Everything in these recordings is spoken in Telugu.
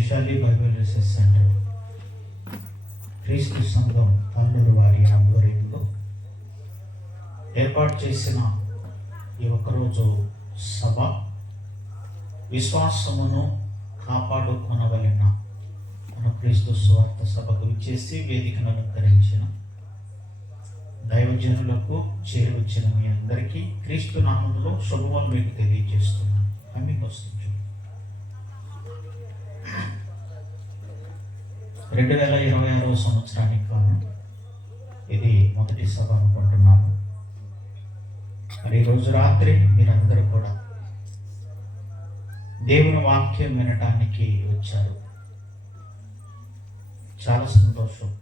జయశాలి బైబిల్ రీసెర్చ్ సెంటర్ క్రీస్తు సంఘం కల్లూరు వారి ఆధ్వర్యంలో ఏర్పాటు చేసిన ఈ ఒక్కరోజు సభ విశ్వాసమును కాపాడుకొనవలెన మన క్రీస్తు స్వార్థ సభకు ఇచ్చేసి వేదికను అలంకరించిన దైవజనులకు చేరువచ్చిన మీ అందరికీ క్రీస్తు నామములో శుభములు మీకు తెలియజేస్తున్నాను. అమ్మి వస్తుంది 2026వ సంవత్సరానికి కాను ఇది మొదటి సభ అనుకుంటున్నాను. మరి ఈరోజు రాత్రి మీరందరూ కూడా దేవుని వాక్యం వినటానికి వచ్చారు. చాలా సంతోషం.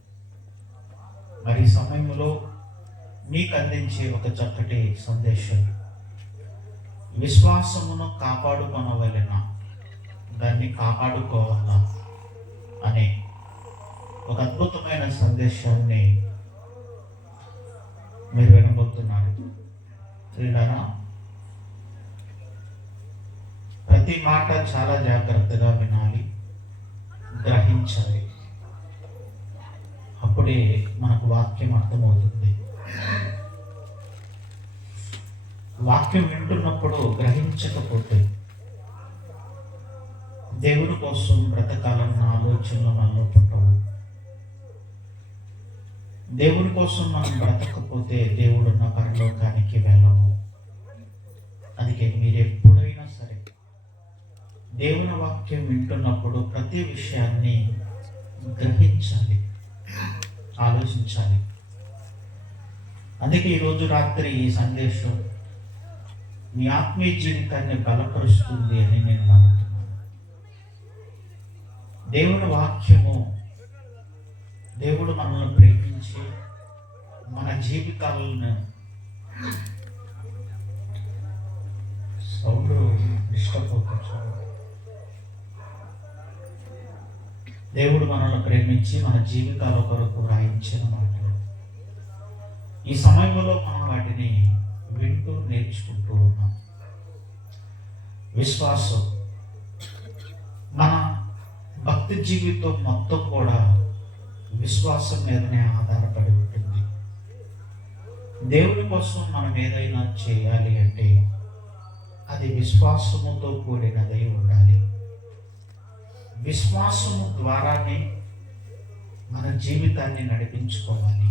మరి ఈ సమయంలో మీకు అందించే ఒక చక్కటి సందేశం, విశ్వాసమును కాపాడుకొనవలెన, దాన్ని కాపాడుకోవాలా అనే ఒక అద్భుతమైన సందేశాన్ని మీరు వినబోతున్నారు. ప్రియులారా, ప్రతి మాట చాలా జాగ్రత్తగా వినాలి, గ్రహించాలి. అప్పుడే మనకు వాక్యం అర్థమవుతుంది. వాక్యం వింటున్నప్పుడు గ్రహించకపోతే దేవుని కోసం బ్రతకాలన్న ఆలోచనలు మనలో పుట్టవు. దేవుని కోసం మనం బ్రతకపోతే దేవుడున్న పరలోకానికి వెళ్ళము. అందుకే మీరు ఎప్పుడైనా సరే దేవుని వాక్యం వింటున్నప్పుడు ప్రతి విషయాన్ని గ్రహించాలి, ఆలోచించాలి. అందుకే ఈరోజు రాత్రి ఈ సందేశం మీ ఆత్మీయ జీవితాన్ని బలపరుస్తుంది అని నేను నమ్ముతున్నాను. దేవుని వాక్యము, దేవుడు మనల్ని ప్రేమించి మన జీవితాలను దేవుడు మనల్ని ప్రేమించి మన జీవితాల కొరకు రాయించిన మాటలు ఈ సమయంలో మనం వాటిని వింటూ నేర్చుకుంటూ ఉన్నాం. విశ్వాసం, మన భక్తి జీవితం మొత్తం కూడా విశ్వాసం మీదనే ఆధారపడి ఉంటుంది. దేవుని కోసం మనం ఏదైనా చేయాలి అంటే అది విశ్వాసముతో కూడినదై ఉండాలి. విశ్వాసము ద్వారానే మన జీవితాన్ని నడిపించుకోవాలి.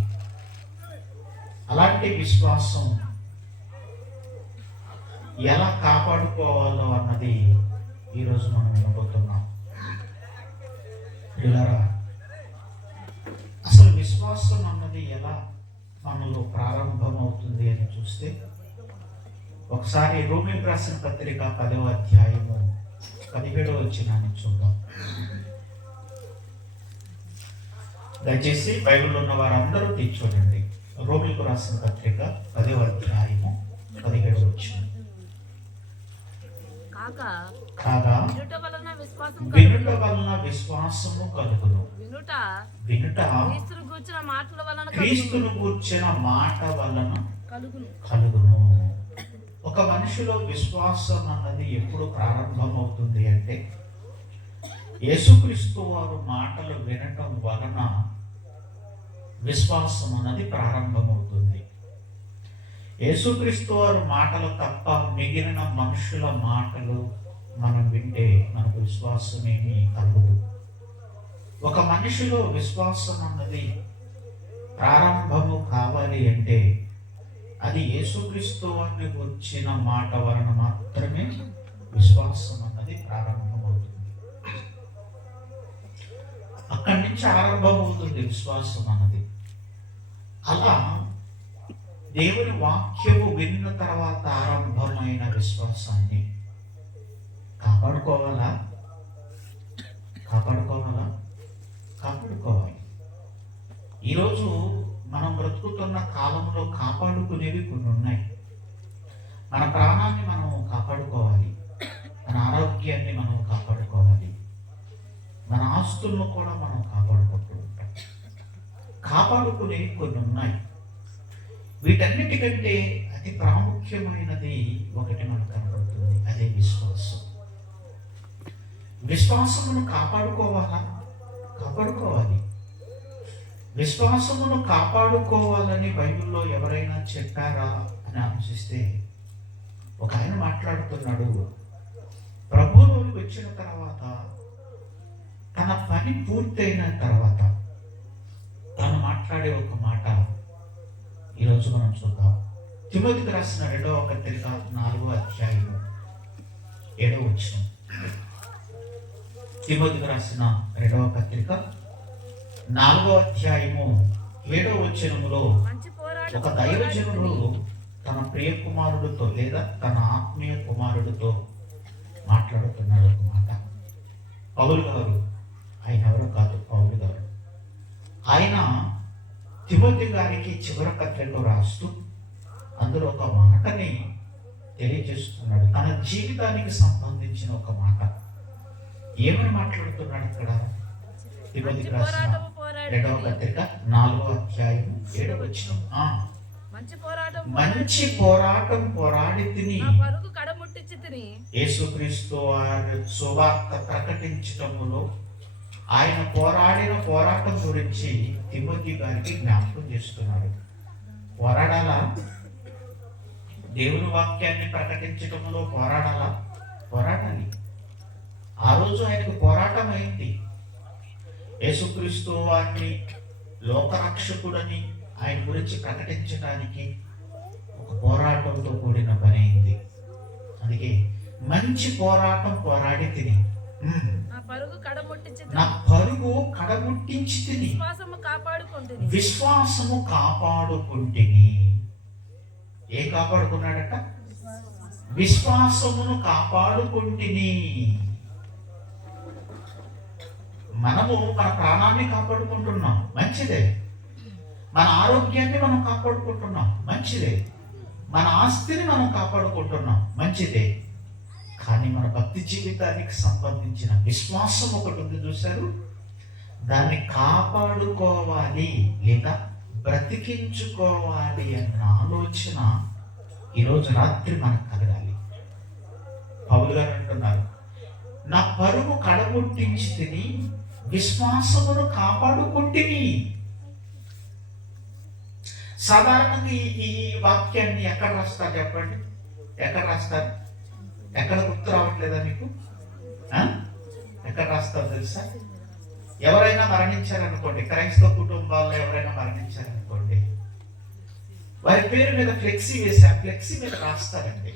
అలాంటి విశ్వాసం ఎలా కాపాడుకోవాలో అన్నది ఈరోజు మనం వినబోతున్నాం. అసలు విశ్వాసం అన్నది ఎలా మనలో ప్రారంభమవుతుంది అని చూస్తే ఒకసారి రోమీయులకు రాసిన పత్రిక 10వ అధ్యాయము 17వ వచనాన్ని చూద్దాం. దయచేసి బైబిల్లో ఉన్న వారందరూ తీర్చోడండి. రోమీయులకు రాసిన పత్రిక 10వ అధ్యాయము 17వ వచనం. కాగా వినుట వలన విశ్వాసము కలుగును. వినుట క్రీస్తును గూర్చిన మాట వలన కలుగును. ఒక మనిషిలో విశ్వాసం అన్నది ఎప్పుడు ప్రారంభమవుతుంది అంటే యేసుక్రీస్తు వారు మాటలు వినటం వలన విశ్వాసం అన్నది ప్రారంభమవుతుంది. యేసుక్రీస్తు వారు మాటలు తప్ప మిగిలిన మనుషుల మాటలు మనం వింటే మనకు విశ్వాసం ఏమీ కలగదు. ఒక మనిషిలో విశ్వాసం అన్నది ప్రారంభము కావాలి అంటే అది యేసుక్రీస్తు వారిని వచ్చిన మాట వలన మాత్రమే విశ్వాసం అన్నది ప్రారంభమవుతుంది. అక్కడి నుంచి ఆరంభమవుతుంది విశ్వాసం అన్నది. అలా దేవుని వాక్యము విన్న తర్వాత ఆరంభమైన విశ్వాసాన్ని కాపాడుకోవాలా? కాపాడుకోవాలి. ఈరోజు మనం బ్రతుకుతున్న కాలంలో కాపాడుకునేవి కొన్ని ఉన్నాయి. మన ప్రాణాన్ని మనం కాపాడుకోవాలి, మన ఆరోగ్యాన్ని మనం కాపాడుకోవాలి, మన ఆస్తులను కూడా మనం కాపాడుకుంటూ ఉంటాం. కాపాడుకునేవి కొన్ని ఉన్నాయి. వీటన్నిటికంటే అతి ప్రాముఖ్యమైనది ఒకటి మనకు కనబడుతుంది, అదే విశ్వాసం. విశ్వాసమును కాపాడుకోవాలి. విశ్వాసమును కాపాడుకోవాలని బైబిల్లో ఎవరైనా చెప్పారా అని ఆలోచిస్తే ఒక ఆయన మాట్లాడుతున్నాడు. ప్రభువులోకి వచ్చిన తర్వాత, తన పని పూర్తయిన తర్వాత తను మాట్లాడే ఒక మాట ఈరోజు మనం చూద్దాం. తిమోతికి రాసిన 2వ పత్రిక 4వ అధ్యాయము 7వ వచనం. తిమోతికి రాసిన 2వ పత్రిక 4వ అధ్యాయము 7వ వచనములో ఒక దైవజనుడు తన ప్రియ కుమారుడితో లేదా తన ఆత్మీయ కుమారుడితో మాట్లాడుతున్నాడు ఒక మాట. పౌలు గారు, ఆయన ఎవరో కాదు, పౌలు గారు. ఆయన తిమోతి గారికి చివరి పత్రిక రాస్తూ అందులో ఒక మాటని తెలియజేస్తున్నాడు. తన జీవితానికి సంబంధించిన ఒక మాట. ఏమని మాట్లాడుతున్నాడు అక్కడ? తిమోతికి రాసిన 2వ పత్రిక 4వ అధ్యాయం 7వ వచనం. మంచి పోరాటం పోరాడి తిని యేసుక్రీస్తు సువార్త ప్రకటించటములో ఆయన పోరాడిన పోరాటం గురించి తిమోతి గారికి జ్ఞాపకం చేస్తున్నాడు. పోరాడాలా? దేవుని వాక్యాన్ని ప్రకటించటంలో పోరాడాలి. ఆ రోజు ఆయనకు పోరాటం అయింది. యేసుక్రీస్తు వారిని లోకరక్షకుడని ఆయన గురించి ప్రకటించడానికి ఒక పోరాటంతో కూడిన పని అయింది. అందుకే మంచి పోరాటం పోరాడి తిని నా పరుగు కడముట్టించి తిని విశ్వాసము కాపాడుకుంటిని. ఏ కాపాడుకున్నాడట? విశ్వాసమును కాపాడుకుంటిని. మనము మన ప్రాణాన్ని కాపాడుకుంటున్నాం, మంచిదే. మన ఆరోగ్యాన్ని మనం కాపాడుకుంటున్నాం, మంచిదే. మన ఆస్తిని మనం కాపాడుకుంటున్నాం, మంచిదే. కానీ మన భక్తి జీవితానికి సంబంధించిన విశ్వాసం ఒకటి ఉంది, చూశారు? దాన్ని కాపాడుకోవాలి లేదా బ్రతికించుకోవాలి అన్న ఆలోచన ఈరోజు రాత్రి మనకు కలగాలి. పౌలు గారు అంటున్నారు, నా పరుగు కడముట్టించి తిని విశ్వాసమును కాపాడుకుంటిని. సాధారణంగా ఈ వాక్యాన్ని ఎక్కడ రాస్తారు చెప్పండి? ఎక్కడ రాస్తారు? ఎక్కడ గుర్తు రావట్లేదా మీకు? ఎక్కడ రాస్తారు తెలుసా? ఎవరైనా మరణించారనుకోండి, క్రైస్తవ కుటుంబాల్లో ఎవరైనా మరణించారనుకోండి, వారి పేరు మీద ఫ్లెక్సీ వేసి ఆ ఫ్లెక్సీ మీద రాస్తారండి,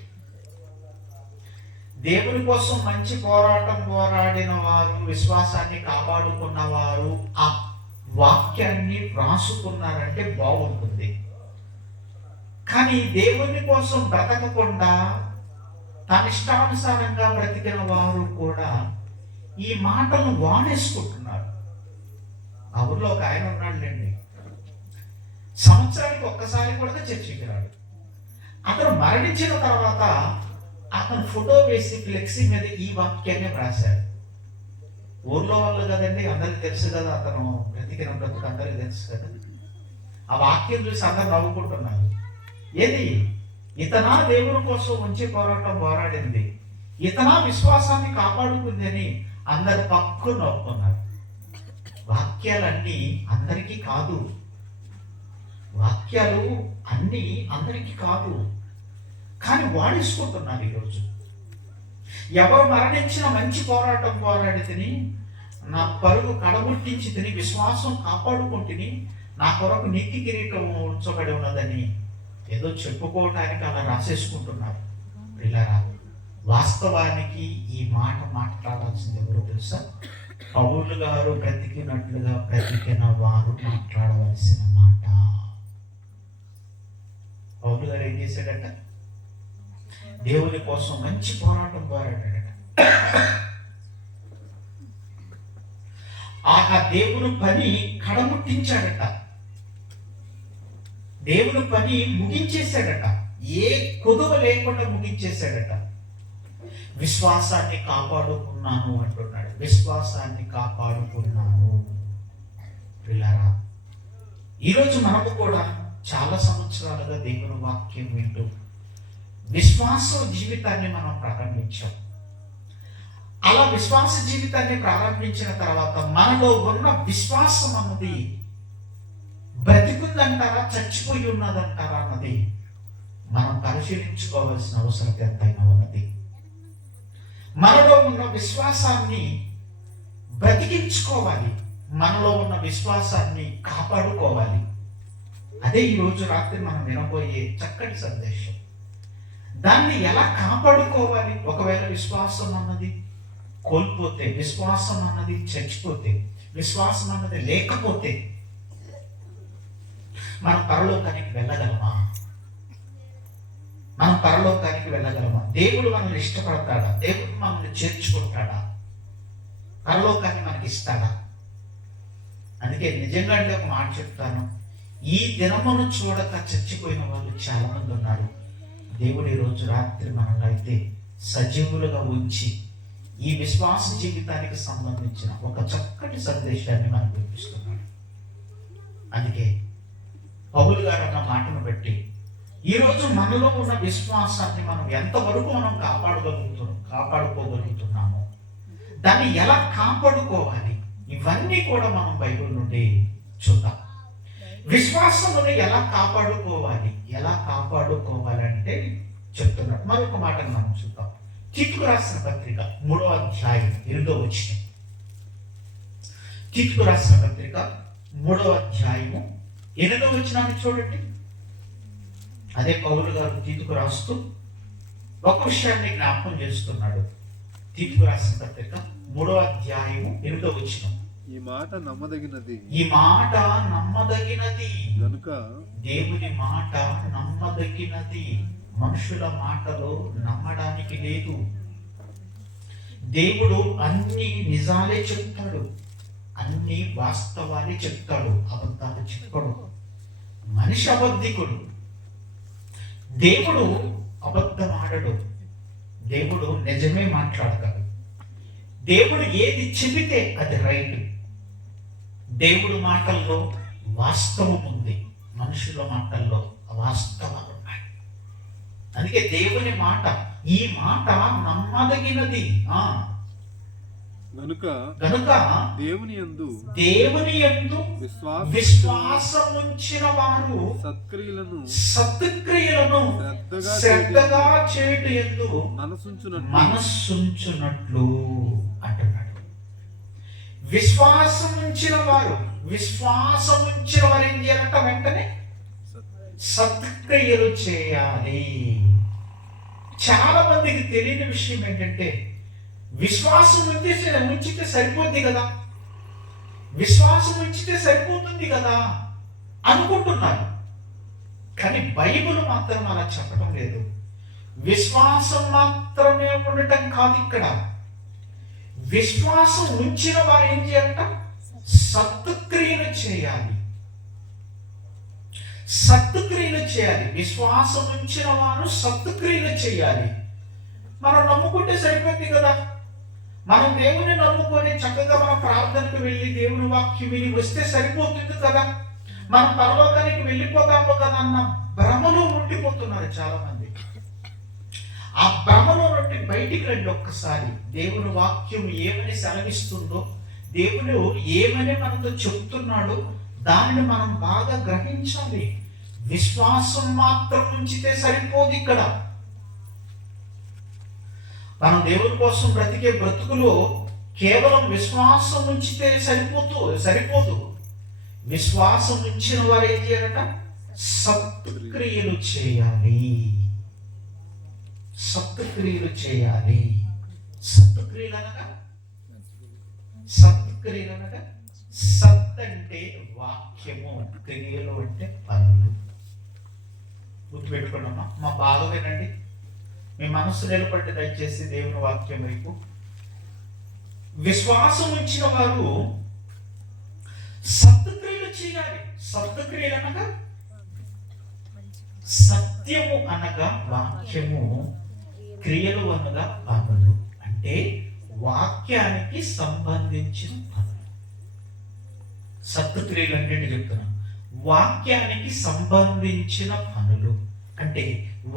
దేవుని కోసం మంచి పోరాటం పోరాడిన వారు, విశ్వాసాన్ని కాపాడుకున్న వారు ఆ వాక్యాన్ని రాసుకున్నారంటే బాగుంటుంది. కానీ దేవుని కోసం బ్రతకకుండా తన ఇష్టానుసారంగా బ్రతికిన వారు కూడా ఈ మాటలను వాడేసుకుంటున్నారు. ఆ ఊర్లో ఒక ఆయన ఉన్నాడులేండి, సంవత్సరానికి ఒక్కసారి కూడా చర్చికి రాడు. అతను మరణించిన తర్వాత అతను ఫోటో వేసి ఫ్లెక్సీ మీద ఈ వాక్యాన్ని రాశాడు. ఊర్లో వాళ్ళు కదండి, అందరికి తెలుసు కదా, అతను బ్రతికిన బ్రతుకు అందరికి తెలుసు కదా. ఆ వాక్యం చూసి అందరు నవ్వుకుంటున్నారు. ఏది? ఇతనా దేవుని కోసం మంచి పోరాటం పోరాడింది, ఇతనా విశ్వాసాన్ని కాపాడుకుంది అని అందరు పక్కు నవ్వుకున్నారు. వాక్యాలన్నీ అందరికీ కాదు, వాక్యాలు అన్నీ అందరికీ కాదు, కానీ వాడేసుకుంటున్నారు ఈరోజు. ఎవరు మరణించిన మంచి పోరాటం పోరాడి తిని, నా పరుగు కడముట్టించి తిని, విశ్వాసం కాపాడుకుంటుని, నా కొరకు నీతి కిరీటం ఉంచబడి ఉన్నదని ఏదో చెప్పుకోవటానికి అలా రాసేసుకుంటున్నారు. పిల్లరా, వాస్తవానికి ఈ మాట మాట్లాడాల్సింది ఎవరో తెలుసా? పౌలు గారు బ్రతికినట్లుగా బ్రతికిన వారు మాట్లాడవలసిన మాట. పౌలు గారు ఏం చేశాడట? దేవుని కోసం మంచి పోరాటం పోరాడాడట. ఆ దేవుని పని కడముట్టించాడట, దేవుని పని ముగించేశాడట, ఏ కొదువ లేకుండా ముగించేశాడట. విశ్వాసాన్ని కాపాడుకున్నాను అంటున్నాడు. విశ్వాసాన్ని కాపాడుకున్నాను. పిల్లరా, ఈరోజు మనము కూడా చాలా సంవత్సరాలుగా దేవుని వాక్యం వింటూ విశ్వాస జీవితాన్ని మనం ప్రారంభించాం. అలా విశ్వాస జీవితాన్ని ప్రారంభించిన తర్వాత మనలో ఉన్న విశ్వాసం అన్నది బ్రతికుందంటారా, చచ్చిపోయి ఉన్నదంటారా అన్నది మనం పరిశీలించుకోవాల్సిన అవసరం ఎంతైనా ఉన్నది. మనలో ఉన్న విశ్వాసాన్ని బ్రతికించుకోవాలి, మనలో ఉన్న విశ్వాసాన్ని కాపాడుకోవాలి. అదే ఈరోజు రాత్రి మనం వినబోయే చక్కటి సందేశం. దాన్ని ఎలా కాపాడుకోవాలి? ఒకవేళ విశ్వాసం అన్నది కోల్పోతే, విశ్వాసం అన్నది చచ్చిపోతే, విశ్వాసం అన్నది లేకపోతే మనం పరలోకానికి వెళ్ళగలమా? మనం పరలోకానికి వెళ్ళగలమా? దేవుడు మనల్ని ఇష్టపడతాడా? దేవుడు మనల్ని చేర్చుకుంటాడా? పరలోకాన్ని మనకి ఇస్తాడా? అందుకే నిజంగా అంటే ఒక మాట చెప్తాను, ఈ దినమును చూడక చచ్చిపోయిన వాళ్ళు చాలా మంది ఉన్నారు. దేవుడు ఈ రోజు రాత్రి మనల్ని అయితే సజీవులుగా ఉంచి ఈ విశ్వాస జీవితానికి సంబంధించిన ఒక చక్కటి సందేశాన్ని మనకు చూపిస్తున్నాడు. అందుకే పౌలు గారు అన్న మాటను బట్టి ఈరోజు మనలో ఉన్న విశ్వాసాన్ని మనం ఎంతవరకు మనం కాపాడుకోగలుగుతున్నామో, దాన్ని ఎలా కాపాడుకోవాలి, ఇవన్నీ కూడా మనం బైబిల్ నుండి చూద్దాం. విశ్వాసమును ఎలా కాపాడుకోవాలంటే చెప్తున్నాడు. మరొక మాటను మనం చూద్దాం. తీతుకు రాసిన పత్రిక 3వ అధ్యాయం 8వ వచనం. తీతుకు రాసిన పత్రిక 3వ అధ్యాయము 8వ వచనాన్ని చూడండి. అదే పౌలు గారు తీతుకు రాస్తూ ఒక విషయాన్ని జ్ఞాపకం చేస్తున్నాడు. తీతుకు రాసిన పత్రిక 3వ అధ్యాయము 8వ వచనం. ఈ మాట నమ్మదగినది గనుక దేవుని మాట నమ్మదగినది. మనుషుల మాటలో నమ్మడానికి లేదు. దేవుడు అన్ని నిజాలే చెప్తాడు, అన్ని వాస్తవాలే చెప్తాడు, అబద్ధాలు చెప్పడు. మనిషి అబద్ధికుడు, దేవుడు అబద్ధం ఆడడు. దేవుడు నిజమే మాట్లాడతాడు. దేవుడు ఏది చెబితే అది రైట్. దేవుడు మాటల్లో వాస్తవం ఉంది, మనుషుల మాటల్లో అవాస్తవాలు ఉన్నాయి. అందుకే దేవుని మాట, ఈ మాట నమ్మదగినది. గనుక దేవుని యందు విశ్వాసం ఉంచిన వారు సత్క్రియలను శ్రద్ధగా చేయుట యందు మనస్సుంచునట్లు అంటున్నాడు. విశ్వాసం ఉంచిన వారు ఏం చేయాలంట? వెంటనే సత్క్రియలు చేయాలి. చాలా మందికి తెలియని విషయం ఏంటంటే, విశ్వాసం ఉంచితే సరిపోద్ది కదా, విశ్వాసం ఉంచితే సరిపోతుంది కదా అనుకుంటున్నారు. కానీ బైబిల్ మాత్రం అలా చెప్పడం లేదు. విశ్వాసం మాత్రమే ఉండటం కాదు ఇక్కడ. విశ్వాసం ఉంచిన వారు ఏం చేయాలంట? సత్క్రియలు చేయాలి. విశ్వాసం ఉంచిన వారు సత్క్రియలు చేయాలి. మనం నమ్ముకుంటే సరిపోద్ది కదా. మనం దేవుని నమ్ముకొని చక్కగా మన ప్రార్థనకు వెళ్ళి దేవుని వాక్యం విని వస్తే సరిపోతుంది కదా, మనం పరలోకానికి వెళ్ళిపోతాము కదా అన్న భ్రమలో ఉండిపోతున్నారు చాలా మంది. ఆ భ్రమలో నుండి బయటికి రండి ఒక్కసారి. దేవుని వాక్యం ఏమని సెలవిస్తుందో, దేవుడు ఏమని మనతో చెప్తున్నాడో దానిని మనం బాగా గ్రహించాలి. విశ్వాసం మాత్రం ఉంచితే సరిపోదు. ఇక్కడ మనం దేవుని కోసం బ్రతికే బ్రతుకులో కేవలం విశ్వాసం ఉంచితే సరిపోదు. విశ్వాసం ఉంచిన వారు ఏం చేయాలట? సత్క్రియలు చేయాలి. సత్క్రియలు అనగా సత్ అంటే వాక్యము, క్రియలు అంటే పనులు. గుర్తుపెట్టుకున్నామా? మా బాగా వినండి, మీ మనస్సు నిలబడి దయచేసి దేవుని వాక్యం వైపు. విశ్వాసం ఉంచిన వారు సత్క్రియలు చేయాలి. సత్క్రియలు అనగా సత్యము అనగా వాక్యము, క్రియలు అనగా పనులు. అంటే వాక్యానికి సంబంధించిన పనులు. సత్క్రియలు అంటే చెప్తున్నాను, వాక్యానికి సంబంధించిన పనులు. అంటే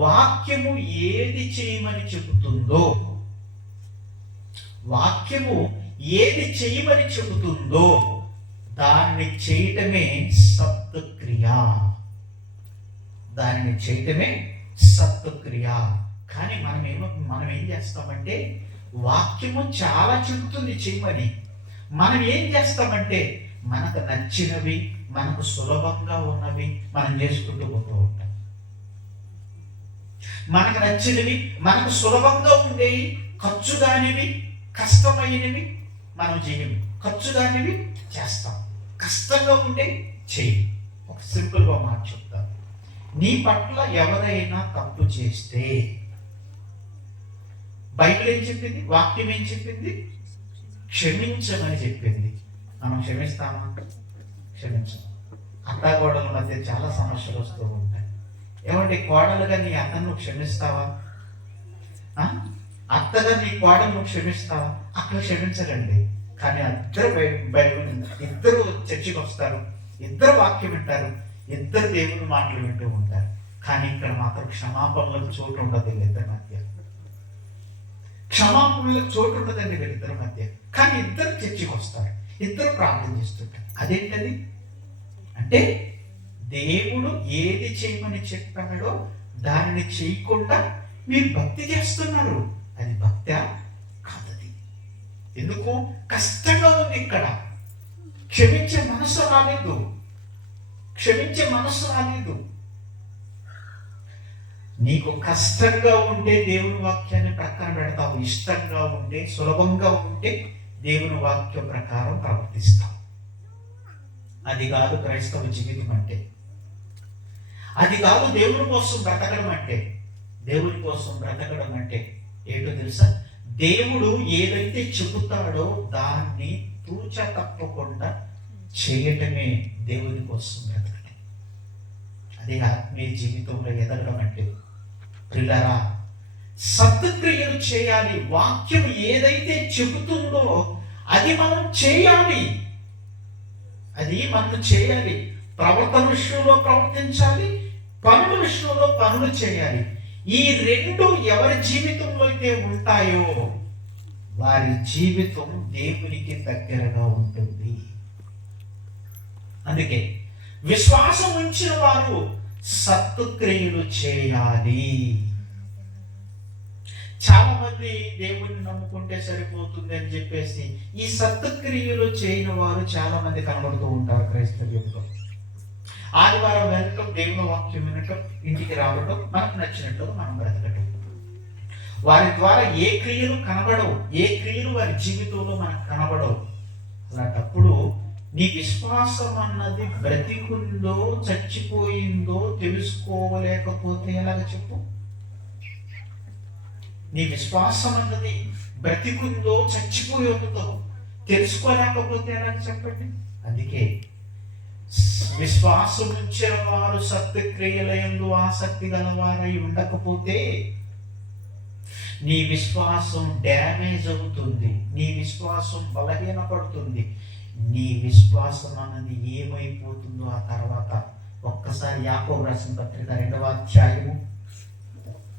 వాక్యము ఏది చేయమని చెబుతుందో, వాక్యము ఏది చేయమని చెబుతుందో దాన్ని చేయటమే సత్క్రియ. దానిని చేయటమే సత్క్రియ. కానీ మనం ఏం చేస్తామంటే, వాక్యము చాలా చెబుతుంది చేయమని, మనం ఏం చేస్తామంటే మనకు నచ్చినవి, మనకు సులభంగా ఉన్నవి మనం చేసుకుంటూ పోతూ ఉంటాం. మనకు నచ్చినవి, మనకు సులభంగా ఉండేవి, ఖర్చు కానివి, కష్టమైనవి మనం చేయము. ఖర్చు కానివి చేస్తాం, కష్టంగా ఉండే చెయ్యి. ఒక సింపుల్గా మాట చెప్తాను. నీ పట్ల ఎవరైనా తప్పు చేస్తే బైబిల్ ఏం చెప్పింది? వాక్యం ఏం చెప్పింది? క్షమించమని చెప్పింది. మనం క్షమిస్తామా? క్షమించం. అత్తాకోడల మధ్య చాలా సమస్యలు వస్తూ ఉంటాయి. ఏమంటే కోడలుగా నీ అత్తను క్షమిస్తావా? అత్తగా నీ కోడలు క్షమిస్తావా? అక్కడ క్షమించరండి. కానీ ఇద్దరు చర్చికి వస్తారు, ఇద్దరు వాక్యం వింటారు, ఇద్దరు దేవుని మాటలు వింటూ ఉంటారు. కానీ ఇక్కడ మాత్రం క్షమాపణలకు చోటు ఉండదు వీళ్ళిద్దరి మధ్య. క్షమాపణలకు చోటు ఉండదండి వీళ్ళిద్దరి మధ్య. కానీ ఇద్దరు చర్చికి వస్తారు, ఇద్దరు ప్రార్థన చేస్తుంటారు. అదేంటది అంటే, దేవుడు ఏది చేయమని చెప్పాడో దానిని చేయకుండా మీరు భక్తి చేస్తున్నారు. అది భక్తి కాదది. ఎందుకు? కష్టంగా ఉంది. ఇక్కడ క్షమించే మనసు రాలేదు, క్షమించే మనసు రాలేదు. నీకు కష్టంగా ఉంటే దేవుని వాక్యాన్ని ప్రక్కన పెడతావు, ఇష్టంగా ఉంటే, సులభంగా ఉంటే దేవుని వాక్యం ప్రకారం ప్రవర్తిస్తావు. అది కాదు క్రైస్తవ జీవితం అంటే. అది కాదు దేవుని కోసం బ్రతకడం అంటే. దేవుని కోసం బ్రతకడం అంటే ఏంటో తెలుసా? దేవుడు ఏదైతే చెబుతాడో దాన్ని తూచ తప్పకుండా చేయటమే దేవుని కోసం బ్రతకడం. అదే ఆత్మీయ జీవితంలో ఎదగడం అంటే. ప్రియులారా, సత్క్రియలు చేయాలి. వాక్యం ఏదైతే చెబుతుందో అది మనం చేయాలి. అది మనం చేయాలి. ప్రవర్తన విషయంలో ప్రవర్తించాలి, పనుల విషయంలో పనులు చేయాలి. ఈ రెండు ఎవరి జీవితంలో అయితే ఉంటాయో వారి జీవితం దేవునికి దగ్గరగా ఉంటుంది. అందుకే విశ్వాసం ఉంచిన వారు సత్క్రియలు చేయాలి. చాలా మంది దేవుని నమ్ముకుంటే సరిపోతుంది అని చెప్పేసి ఈ సత్క్రియలు చేయని వారు చాలా మంది కనబడుతూ ఉంటారు క్రైస్తవ్యంలో. ఆదివారం వెళ్ళటం, దేవుని వాక్యం వినటం, ఇంటికి రావటం, మనకు నచ్చినట్టు మనం బ్రతకటం. వారి ద్వారా ఏ క్రియలు కనబడవు, ఏ క్రియలు వారి జీవితంలో మనకు కనబడవు. అలాంటప్పుడు నీ విశ్వాసం అన్నది బ్రతికుందో చచ్చిపోయిందో తెలుసుకోలేకపోతే ఎలాగ చెప్పు? నీ విశ్వాసం అన్నది బ్రతికుందో చచ్చిపోయిందో తెలుసుకోలేకపోతే ఎలాగ చెప్పండి? అందుకే విశ్వాసం ఉంచిన వారు సత్క్రియలందు ఆసక్తి గలవారై ఉండకపోతే నీ విశ్వాసం డ్యామేజ్ అవుతుంది, నీ విశ్వాసం బలహీనపడుతుంది. నీ విశ్వాసం అన్నది ఏమైపోతుందో ఆ తర్వాత ఒక్కసారి యాకోబు రాసిన పత్రిక 2వ అధ్యాయము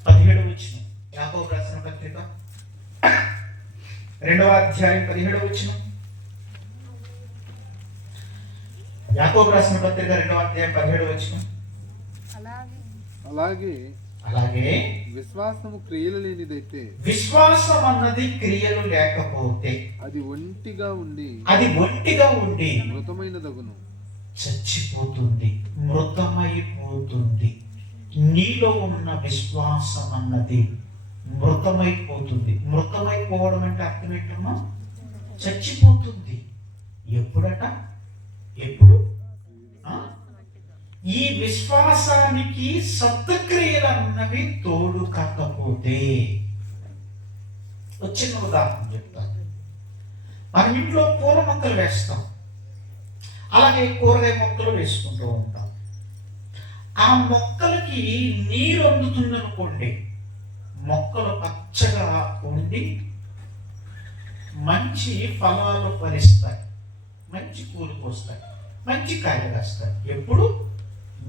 17వ వచనం. యాకోబు రాసిన పత్రిక 2వ అధ్యాయం 17వ వచనం. యాకోబు రాసిన పత్రిక 2వ అధ్యాయం 17వ వచనం. అలాగే విశ్వాసము క్రియలు లేనిదైతే, విశ్వాసం అన్నది క్రియలు లేకపోతే అది ఒంటిగా ఉండి మృతమైనదగును, చచ్చిపోతుంది, మృతమైపోతుంది. నీలో ఉన్న విశ్వాసం అన్నది మృతమైపోతుంది. మృతమైపోవడం అంటే అర్థం ఏంటమ్మా? చచ్చిపోతుంది. ఎప్పుడట? ఎప్పుడు? ఈ విశ్వాసానికి సత్క్రియలు అన్నవి తోడు కాకపోతే. వచ్చిన ఉదాహరణ చెప్తాను. మనం ఇంట్లో పూల మొక్కలు వేస్తాం, అలాగే కూరగాయ మొక్కలు వేసుకుంటూ ఉంటాం. ఆ మొక్కలకి నీరు అందుతుందనుకోండి, మొక్కలు పచ్చగా ఉండి మంచి ఫలాలు ఫలిస్తాయి, మంచి పూలు పోస్తాయి, మంచి కాయలు కాస్తాయి. ఎప్పుడు?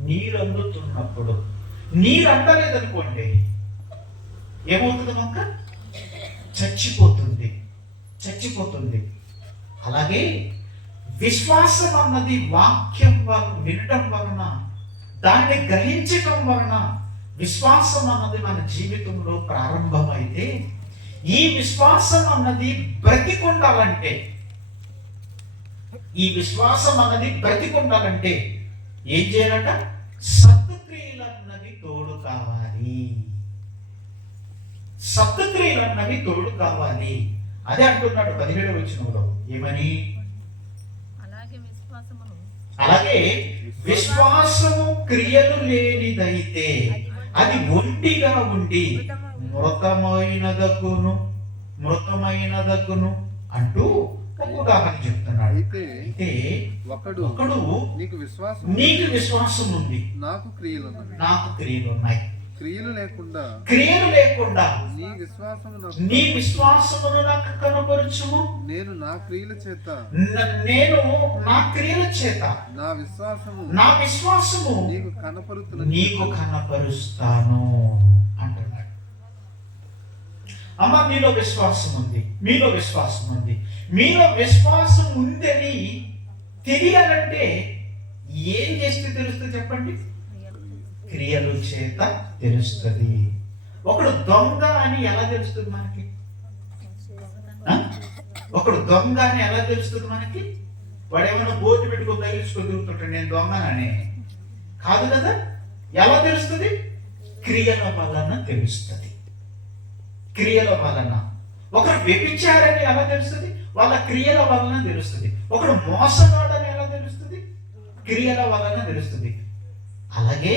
నీరు అందుతున్నప్పుడు. నీరు అందలేదనుకోండి, ఏమవుతుంది? మొక్క చచ్చిపోతుంది. చచ్చిపోతుంది. అలాగే విశ్వాసం అన్నది వాక్యం వినటం వలన, దాన్ని గ్రహించటం వలన విశ్వాసం అన్నది మన జీవితంలో ప్రారంభమైతే, ఈ విశ్వాసం అన్నది బ్రతికుండాలంటే, ఈ విశ్వాసం అన్నది బ్రతికుండాలంటే ఏం చేయాలట? సత్క్రియలు అన్నవి తోడు కావాలి. సత్క్రియలు అన్నవి తోడు కావాలి. అదే అంటున్నాడు 17వ వచనంలో. ఏమని? అలాగే విశ్వాసము క్రియలు లేనిదైతే అది ఒంటిగా ఉండి మృతమైనదగును అంటూ ఒక ఉదాహరణ చెప్తున్నాడు. అయితే ఒకడు నీకు విశ్వాసం ఉంది, నాకు క్రియలు ఉన్నాయి. క్రియలు లేకుండా నీ విశ్వాసమును నాకు కనపరచుము. నేను నా క్రియల చేత నా విశ్వాసము నీకు కనపరుస్తాను అంటున్నాడు. అమ్మ, మీలో విశ్వాసం ఉంది, మీలో విశ్వాసం ఉందని తెలియాలంటే ఏం చేస్తే తెలుస్తుంది చెప్పండి? క్రియలు చేత తెలుస్తుంది. ఒకడు దొంగ అని ఎలా తెలుస్తుంది మనకి? ఒకడు దొంగ అని ఎలా తెలుస్తుంది మనకి? వాడు ఏమైనా బోర్డు పెట్టుకుని తగిలించుకొని తిరుగుతుంటాడు నేను దొంగనని కాదు కదా. ఎలా తెలుస్తుంది? క్రియల వలన తెలుస్తుంది. క్రియల వలన. ఒకడు వ్యభిచారని ఎలా తెలుస్తుంది? వాళ్ళ క్రియల వలన తెలుస్తుంది. ఒకడు మోసగాడని ఎలా తెలుస్తుంది? క్రియల వలన తెలుస్తుంది. అలాగే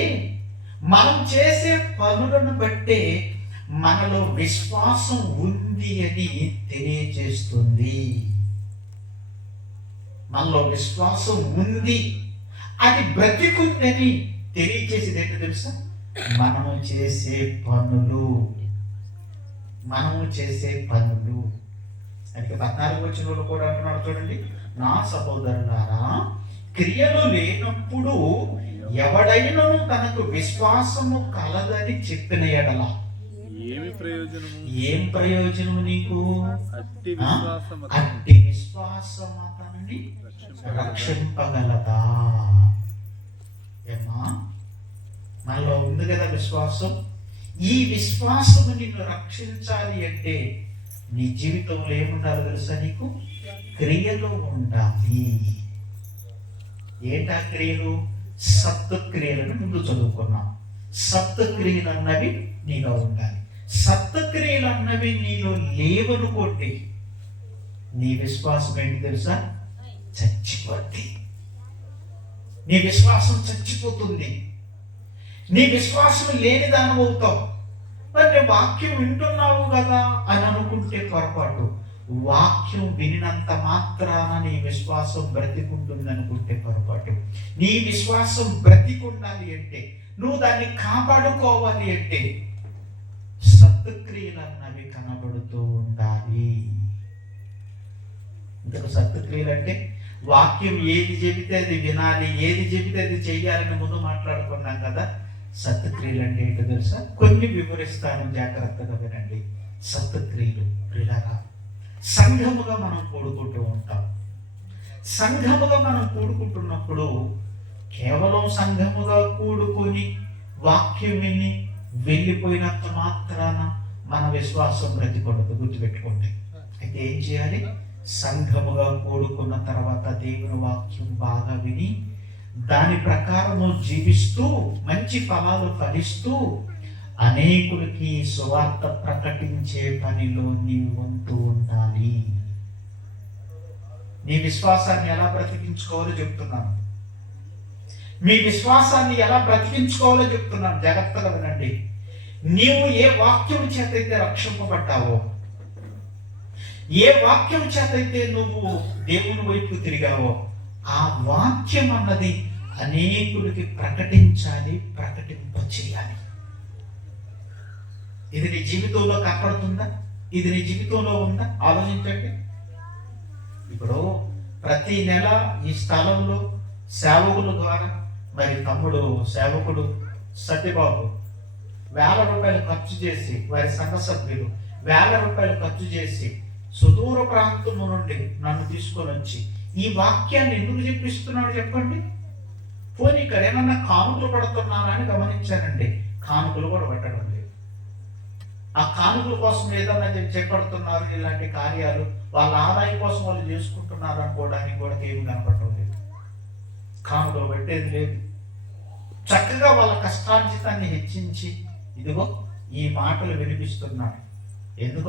మనం చేసే పనులను బట్టే మనలో విశ్వాసం ఉంది అని తెలియజేస్తుంది. మనలో విశ్వాసం ఉంది, అది బ్రతికుందని తెలియజేసేది ఏంటో తెలుసా? మనము చేసే పనులు. అందుకే 14వ వచనంలో కూడా అంటున్నాడు చూడండి. నా సహోదరులారా, క్రియలు లేనప్పుడు ఎవడైనా తనకు విశ్వాసము కలదని చెప్పిన ఎడల ఏం ప్రయోజనము నీకు? అట్టి విశ్వాసం అతనిని రక్షింపగలదా? ఏమా, మనలో ఉంది కదా విశ్వాసం. ఈ విశ్వాసము నిన్ను రక్షించాలి అంటే నీ జీవితంలో ఏముండాలో తెలుసా? నీకు క్రియలు ఉండాలి. ఏంటా క్రియలు? సత్క్రియలను ముందు చదువుకున్నాం. సత్క్రియలు అన్నవి నీలో ఉండాలి. సత్క్రియలు అన్నవి నీలో లేవనుకోండి, నీ విశ్వాసం ఏంటి తెలుసా? చచ్చిపోద్ది. నీ విశ్వాసం చచ్చిపోతుంది. నీ విశ్వాసం లేని దాని అవుతావు. మరి వాక్యం వింటున్నావు కదా అని అనుకుంటే పొరపాటు. వాక్యం వినినంత మాత్రాన నీ విశ్వాసం బ్రతికుంటుంది అనుకుంటే పొరపాటు. నీ విశ్వాసం బ్రతికుండాలి అంటే, నువ్వు దాన్ని కాపాడుకోవాలి అంటే సత్క్రియలు అన్నవి కనబడుతూ ఉండాలి. ఇంతకు సత్క్రియలు అంటే వాక్యం ఏది చెబితే అది వినాలి, ఏది చెబితే అది చెయ్యాలని ముందు మాట్లాడుకున్నాం కదా. సత్క్రియలు అంటే ఏంటో తెలుసా? కొన్ని వివరిస్తాను, జాగ్రత్తగా వినండి. సత్క్రియలు ప్రియులారా, సంఘముగా మనం కూడుకుంటూ ఉంటాం. సంఘముగా మనం కూడుకుంటున్నప్పుడు కేవలం సంఘముగా కూడుకొని వాక్యం విని వెళ్ళిపోయినంత మాత్రాన మన విశ్వాసం బ్రతికొండదు. గుర్తుపెట్టుకోండి. అయితే ఏం చేయాలి? సంఘముగా కూడుకున్న తర్వాత దేవుని వాక్యం బాగా విని దాని ప్రకారము జీవిస్తూ మంచి ఫలాలు ఫలిస్తూ అనేకులకి సువార్త ప్రకటించే పనిలో నీవు ఉంటూ ఉండాలి. నీ విశ్వాసాన్ని ఎలా బ్రతికించుకోవాలో చెప్తున్నాను. మీ విశ్వాసాన్ని ఎలా బ్రతికించుకోవాలో చెప్తున్నాను. జాగ్రత్తగా వినండి. నీవు ఏ వాక్యం చేతైతే రక్షింపబడ్డావో, ఏ వాక్యం చేతైతే నువ్వు దేవుని వైపు తిరిగావో, ఆ వాక్యం అన్నది అనేకులకి ప్రకటించాలి, ప్రకటింపచేయాలి. ఇది నీ జీవితంలో కనపడుతుందా? ఇది నీ జీవితంలో ఉందా? ఆలోచించండి. ఇప్పుడు ప్రతి నెల ఈ స్థలంలో సేవకుల ద్వారా, మరి తమ్ముడు సేవకుడు సత్యబాబు ₹1000 ఖర్చు చేసి, వారి సంఘ సభ్యులు ₹1000 ఖర్చు చేసి సుదూర ప్రాంతము నుండి నన్ను తీసుకొని వచ్చి ఈ వాక్యాన్ని ఎందుకు చెప్పిస్తున్నాడు చెప్పండి. పోనీ ఇక్కడ ఏమన్నా కానుకలు పడుతున్నారా అని గమనించానండి. కానుకలు కూడా పెట్టడం లేదు. ఆ కానుకల కోసం ఏదన్నా చేపడుతున్నారు, ఇలాంటి కార్యాలు వాళ్ళ ఆదాయం కోసం వాళ్ళు చేసుకుంటున్నారు అనుకోవడానికి కూడా ఏమి కనపడటం లేదు. కానుకలు పెట్టేది లేదు. చక్కగా వాళ్ళ కష్టార్జితాన్ని హెచ్చించి ఇదిగో ఈ మాటలు వినిపిస్తున్నాడు. ఎందుకు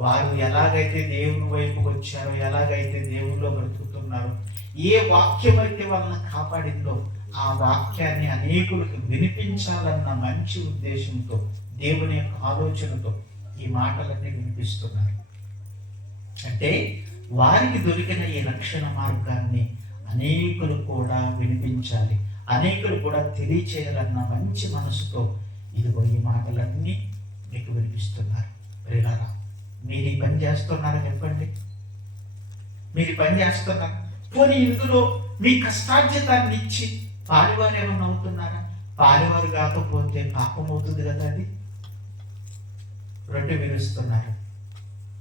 వారు ఎలాగైతే దేవుని వైపుకి వచ్చారో, ఎలాగైతే దేవుల్లో బ్రతుకుతున్నారో, ఏ వాక్యం అయితే వాళ్ళని కాపాడిందో ఆ వాక్యాన్ని అనేకులకు వినిపించాలన్న మంచి ఉద్దేశంతో, దేవుని యొక్క ఆలోచనతో ఈ మాటలన్నీ వినిపిస్తున్నారు. అంటే వారికి దొరికిన ఈ రక్షణ మార్గాన్ని అనేకులు కూడా వినిపించాలి, అనేకులు కూడా తెలియచేయాలన్న మంచి మనసుతో ఇదిగో ఈ మాటలన్నీ మీకు వినిపిస్తున్నారు. ప్రియులారా, మీరు ఈ పని చేస్తున్నారా చెప్పండి? మీరు ఈ పని చేస్తున్నారు. పోనీ ఇందులో మీ కష్టార్జితాన్ని ఇచ్చి పాలివారు ఏమన్నా అవుతున్నారా? పాలివారు కాకపోతే పాపం అవుతుంది కదా. అది రొట్టె విరుస్తున్నారు.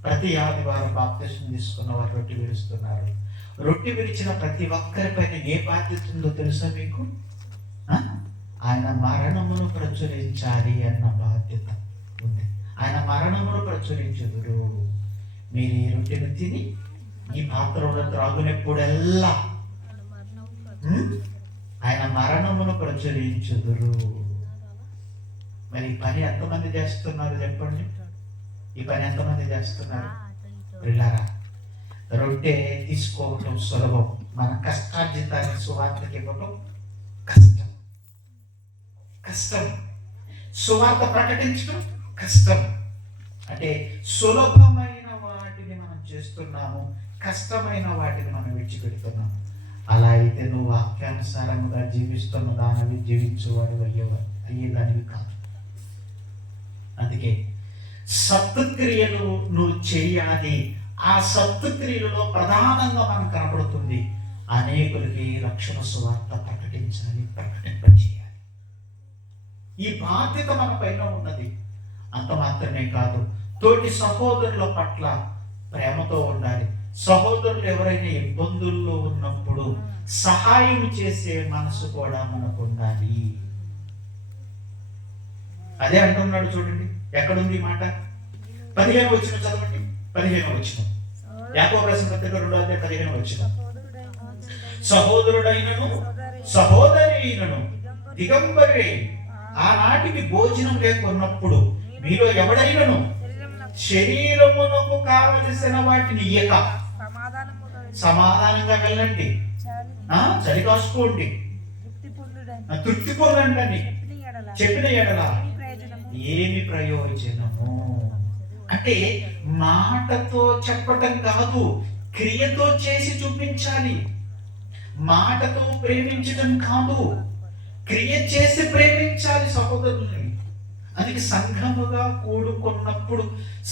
ప్రతి ఆదివారం బాప్తిసం తీసుకున్న వారు రొట్టె విరుస్తున్నారు. రొట్టె విరిచిన ప్రతి ఒక్కరిపైన ఏ బాధ్యత ఉందో తెలుసా మీకు? ఆయన మరణమును ప్రచురించాలి అన్న బాధ్యత ఉంది. ఆయన మరణమును ప్రచురించుదురు. మీరు ఈ రొట్టెను తిని ఈ పాత్రలో త్రాగునప్పుడల్లా ఆయన మరణమును ప్రచురించుదురు. మరి ఈ పని ఎంతమంది చేస్తున్నారు చెప్పండి? ఈ పని ఎంతమంది చేస్తున్నారు? పిల్లరా, రొట్టె తీసుకోవటం సులభం, మన కష్టార్జితాన్ని సువార్తకి ఇవ్వటం కష్టం. కష్టం. సువార్త ప్రకటించడం కష్టం. అంటే సులభమైన వాటిని మనం చేస్తున్నాము, కష్టమైన వాటిని మనం విడిచిపెడుతున్నాము. అలా అయితే నువ్వు వాక్యానుసారంగా జీవిస్తున్న దానివి జీవించేవాడు అయ్యేదానివి కాదు. అందుకే సత్క్రియలు నువ్వు చేయాలి. ఆ సత్క్రియలలో ప్రధానంగా మనకు కనపడుతుంది అనేకులకి రక్షణ సువార్త ప్రకటించాలి, ప్రకటింపచేయాలి. ఈ బాధ్యత మన పైన ఉన్నది. అంత మాత్రమే కాదు, తోటి సహోదరుల పట్ల ప్రేమతో ఉండాలి. సహోదరులు ఎవరైనా ఇబ్బందుల్లో ఉన్నప్పుడు సహాయం చేసే మనసు కూడా మనకు ఉండాలి. అదే అంటున్నాడు చూడండి. ఎక్కడుంది మాట? 15 వచనం చదవండి. 15 వచనం, యాకోబు రాసిన పత్రిక 2వ అధ్యాయం 15వ వచనం. సహోదరుడైనను సహోదరినను దిగంబరి ఆనాటికి భోజనం లేకున్నప్పుడు మీలో ఎవడైనను శరీరమునకు కావలసిన వాటిని ఇయ్యక సమాధానంగా వెళ్ళండి, చలి కాసుకోండి, తృప్తి పొందండి అని చెప్పిన ఎడల ఏమి ప్రయోజనము? అంటే మాటతో చెప్పటం కాదు, క్రియతో చేసి చూపించాలి. మాటతో ప్రేమించడం కాదు, క్రియ చేసి ప్రేమించాలి సహోదరుల్ని. అందుకే సంఘముగా కూడుకున్నప్పుడు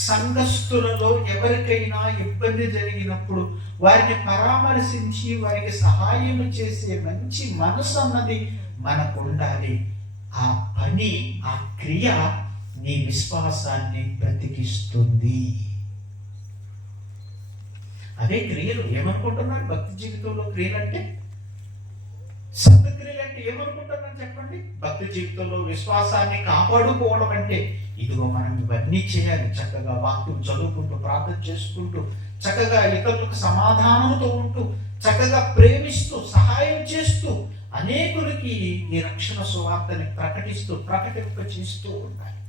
సంఘస్థులలో ఎవరికైనా ఇబ్బంది జరిగినప్పుడు వారిని పరామర్శించి వారికి సహాయం చేసే మంచి మనసు అన్నది మనకు ఉండాలి. ఆ పని, ఆ క్రియ నీ విశ్వాసాన్ని బ్రతికిస్తుంది. అదే క్రియలు. ఏమనుకుంటున్నారు భక్తి జీవితంలో క్రియలు అంటే? సత్క్రియలు అంటే ఏమనుకుంటున్నారు చెప్పండి? భక్తి జీవితంలో విశ్వాసాన్ని కాపాడుకోవడం అంటే ఇదిగో మనం ఇవన్నీ చేయాలి. చక్కగా వాక్యం చదువుకుంటూ, ప్రార్థన చేసుకుంటూ, చక్కగా ఇతరులకు సమాధానంతో ఉంటూ, చక్కగా ప్రేమిస్తూ, సహాయం చేస్తూ, అనేకులకి ఈ రక్షణ సువార్తని ప్రకటింప చేస్తూ ఉండాలి.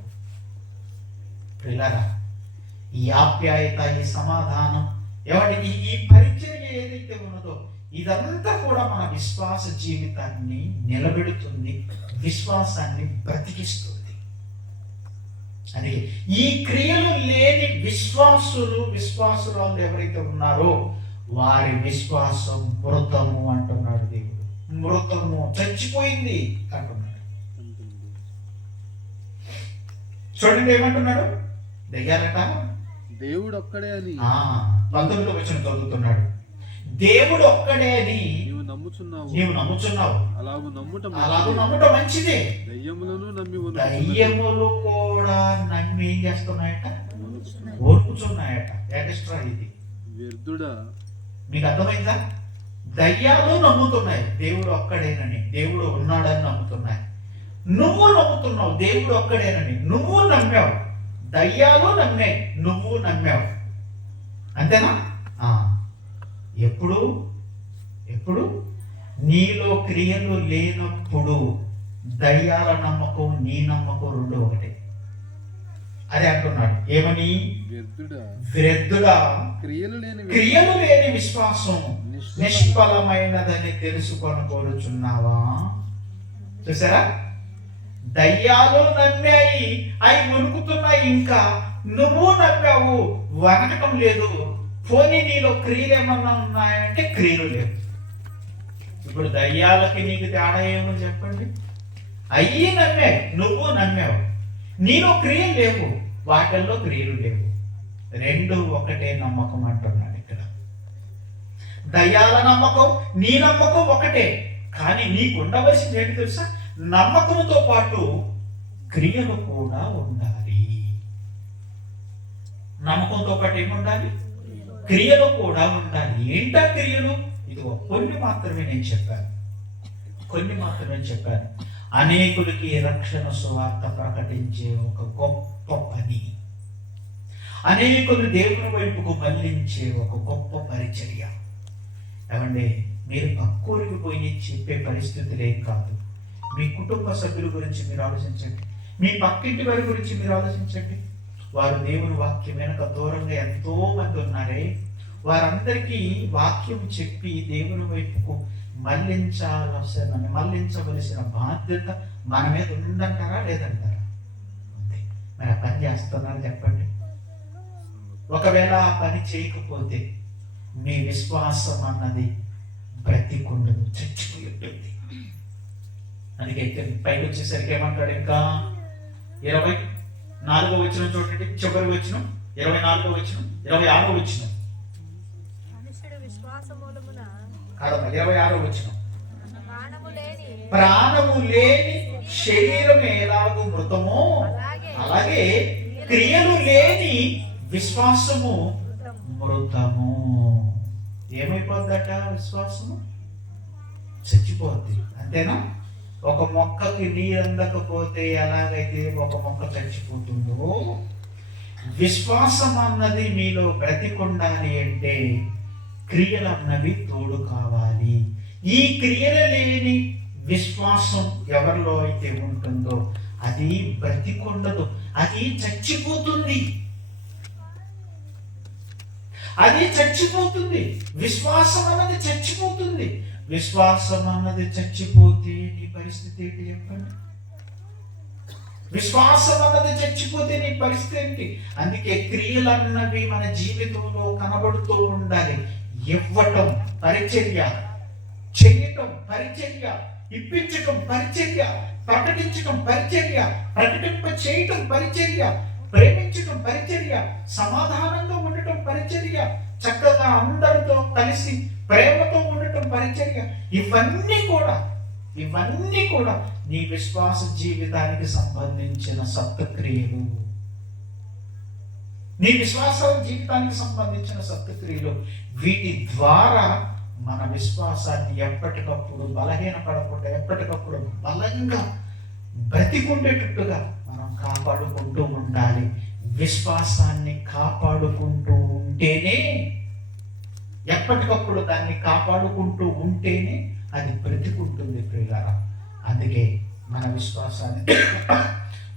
పిల్లరా, ఈ ఆప్యాయత, ఈ సమాధానం, ఎవరికి ఈ పరిచర్య ఏదైతే ఉన్నదో ఇదంతా కూడా మన విశ్వాస జీవితాన్ని నిలబెడుతుంది, విశ్వాసాన్ని బ్రతికిస్తుంది. అని ఈ క్రియలు లేని విశ్వాసురాలు ఎవరైతే ఉన్నారో వారి విశ్వాసం మృతము అంటున్నాడు దేవుడు. మృతము, చచ్చిపోయింది అంటున్నాడు. చూడండి ఏమంటున్నాడు? దెయ్యాలట దేవుడు ఒక్కడే అని 19వ వచనం చదువుతున్నాడు. దేవుడు ఒక్కడే అని నమ్ముచున్నావు. అలాగూ నమ్ముట మంచిదే. దయ్యములను నమ్మి దయ్యములు కూడా నమ్మి ఏం చేస్తున్నాయట? ఓర్పుచున్నాయట. ఎక్స్ట్రా ఇది వ్యర్థుడా. మీకు అర్థమైందా? దయ్యాలు నమ్ముతున్నాయి దేవుడు ఒక్కడేనని, దేవుడు ఉన్నాడని నమ్ముతున్నాయి. నువ్వు నమ్ముతున్నావు దేవుడు ఒక్కడేనని, నువ్వు నమ్మావు. దయ్యాలు నమ్మాయి, నువ్వు నమ్మావు. అంతేనా? ఎప్పుడు ఎప్పుడు నీలో క్రియలు లేనప్పుడు దయ్యాల నమ్మకం నీ నమ్మకం రెండు ఒకటే. అదే అంటున్నాడు. ఏమని? వ్యర్థుడా, క్రియలు లేని విశ్వాసం నిష్ఫలమైనదని తెలుసుకొని కోరుచున్నావా? చూసారా? దయ్యాలు నమ్మాయి, అవి వణుకుతున్నాయి. ఇంకా నువ్వు నమ్మావు, వణకటం లేదు. పోనీ నీలో క్రియలు ఏమన్నా ఉన్నాయంటే క్రియలు లేవు. ఇప్పుడు దయ్యాలకి నీకు తేడా ఏమో చెప్పండి? అయ్యి నమ్మాయి, నువ్వు నమ్మావు. నీలో క్రియలు లేవు, వాటిల్లో క్రియలు లేవు. రెండు ఒకటే నమ్మకం అంటున్నాడు ఇక్కడ. దయ్యాల నమ్మకం నీ నమ్మకం ఒకటే. కానీ నీకు ఉండవలసింది ఏంటి తెలుసా? నమ్మకంతో పాటు క్రియలు కూడా ఉండాలి. నమ్మకంతో పాటు ఏముండాలి? క్రియలు కూడా ఉండాలి. ఏంటా క్రియలు? ఇది కొన్ని మాత్రమే నేను చెప్పాను. అనేకులకి రక్షణ సువార్త ప్రకటించే ఒక గొప్ప పని, అనేకులు దేవుని వైపుకు మళ్లించే ఒక గొప్ప పరిచర్య. ఏమండి, మీరు పక్కూరికి పోయి చెప్పే పరిస్థితులు ఏం కాదు. మీ కుటుంబ సభ్యుల గురించి మీరు ఆలోచించండి, మీ పక్కింటి వారి గురించి మీరు ఆలోచించండి. వారు దేవుని వాక్యం వెనక దూరంగా ఎంతో మంది ఉన్నారే. వారందరికీ వాక్యం చెప్పి దేవుని వైపుకు మళ్లించవలసిన బాధ్యత మన మీద ఉందంటారా లేదంటారా? అంతే. మరి ఆ పని చేస్తున్నారు చెప్పండి. ఒకవేళ ఆ పని చేయకపోతే మీ విశ్వాసం అన్నది బ్రతికుండదు, చచ్చిపోయి ఉంటుంది. అందుకే పైకి వచ్చేసరికి ఏమంటాడు? ఇంకా 24వ వచనం చూడండి, చివరి వచనం 24వ వచనం, 26వ వచనం కాదమ్మా, 26వ వచనం. ప్రాణము లేని శరీరం ఎలాగూ మృతమో అలాగే క్రియలు లేని విశ్వాసము మృతము. ఏమైపోద్దట? విశ్వాసము చచ్చిపోద్ది. అంతేనా? ఒక మొక్కకి నీరు అందకపోతే ఎలాగైతే ఒక మొక్క చచ్చిపోతుందో, విశ్వాసం అన్నది మీలో బ్రతికుండాలి అంటే క్రియలు అన్నవి తోడు కావాలి. ఈ క్రియలు లేని విశ్వాసం ఎవరిలో అయితే ఉంటుందో అది బ్రతికుండదు, అది చచ్చిపోతుంది. విశ్వాసం అన్నది చచ్చిపోతుంది. విశ్వాసం అన్నది చచ్చిపోతే నీ పరిస్థితి ఏంటి చెప్పండి? విశ్వాసం అన్నది చచ్చిపోతే నీ పరిస్థితి ఏంటి? అందుకే క్రియలు అన్నవి మన జీవితంలో కనబడుతూ ఉండాలి. ఇవ్వటం పరిచర్య, చేయటం పరిచర్య, ఇప్పించటం పరిచర్య, ప్రకటించటం పరిచర్య, ప్రకటింప చేయటం పరిచర్య, ప్రేమించటం పరిచర్య, సమాధానంగా ఉండటం పరిచర్య, చక్కగా అందరితో కలిసి ప్రేమతో ఉండటం పరిచర్య. ఇవన్నీ కూడా నీ విశ్వాస జీవితానికి సంబంధించిన సత్క్రియలు. నీ విశ్వాస జీవితానికి సంబంధించిన సత్క్రియలు. వీటి ద్వారా మన విశ్వాసాన్ని ఎప్పటికప్పుడు బలహీనపడకుండా, ఎప్పటికప్పుడు బలంగా బ్రతికుండేటట్టుగా మనం కాపాడుకుంటూ ఉండాలి. విశ్వాసాన్ని కాపాడుకుంటూ ఉంటేనే, ఎప్పటికప్పుడు దాన్ని కాపాడుకుంటూ ఉంటేనే అది బ్రతికుంటుంది ప్రియులారా. అందుకే మన విశ్వాసాన్ని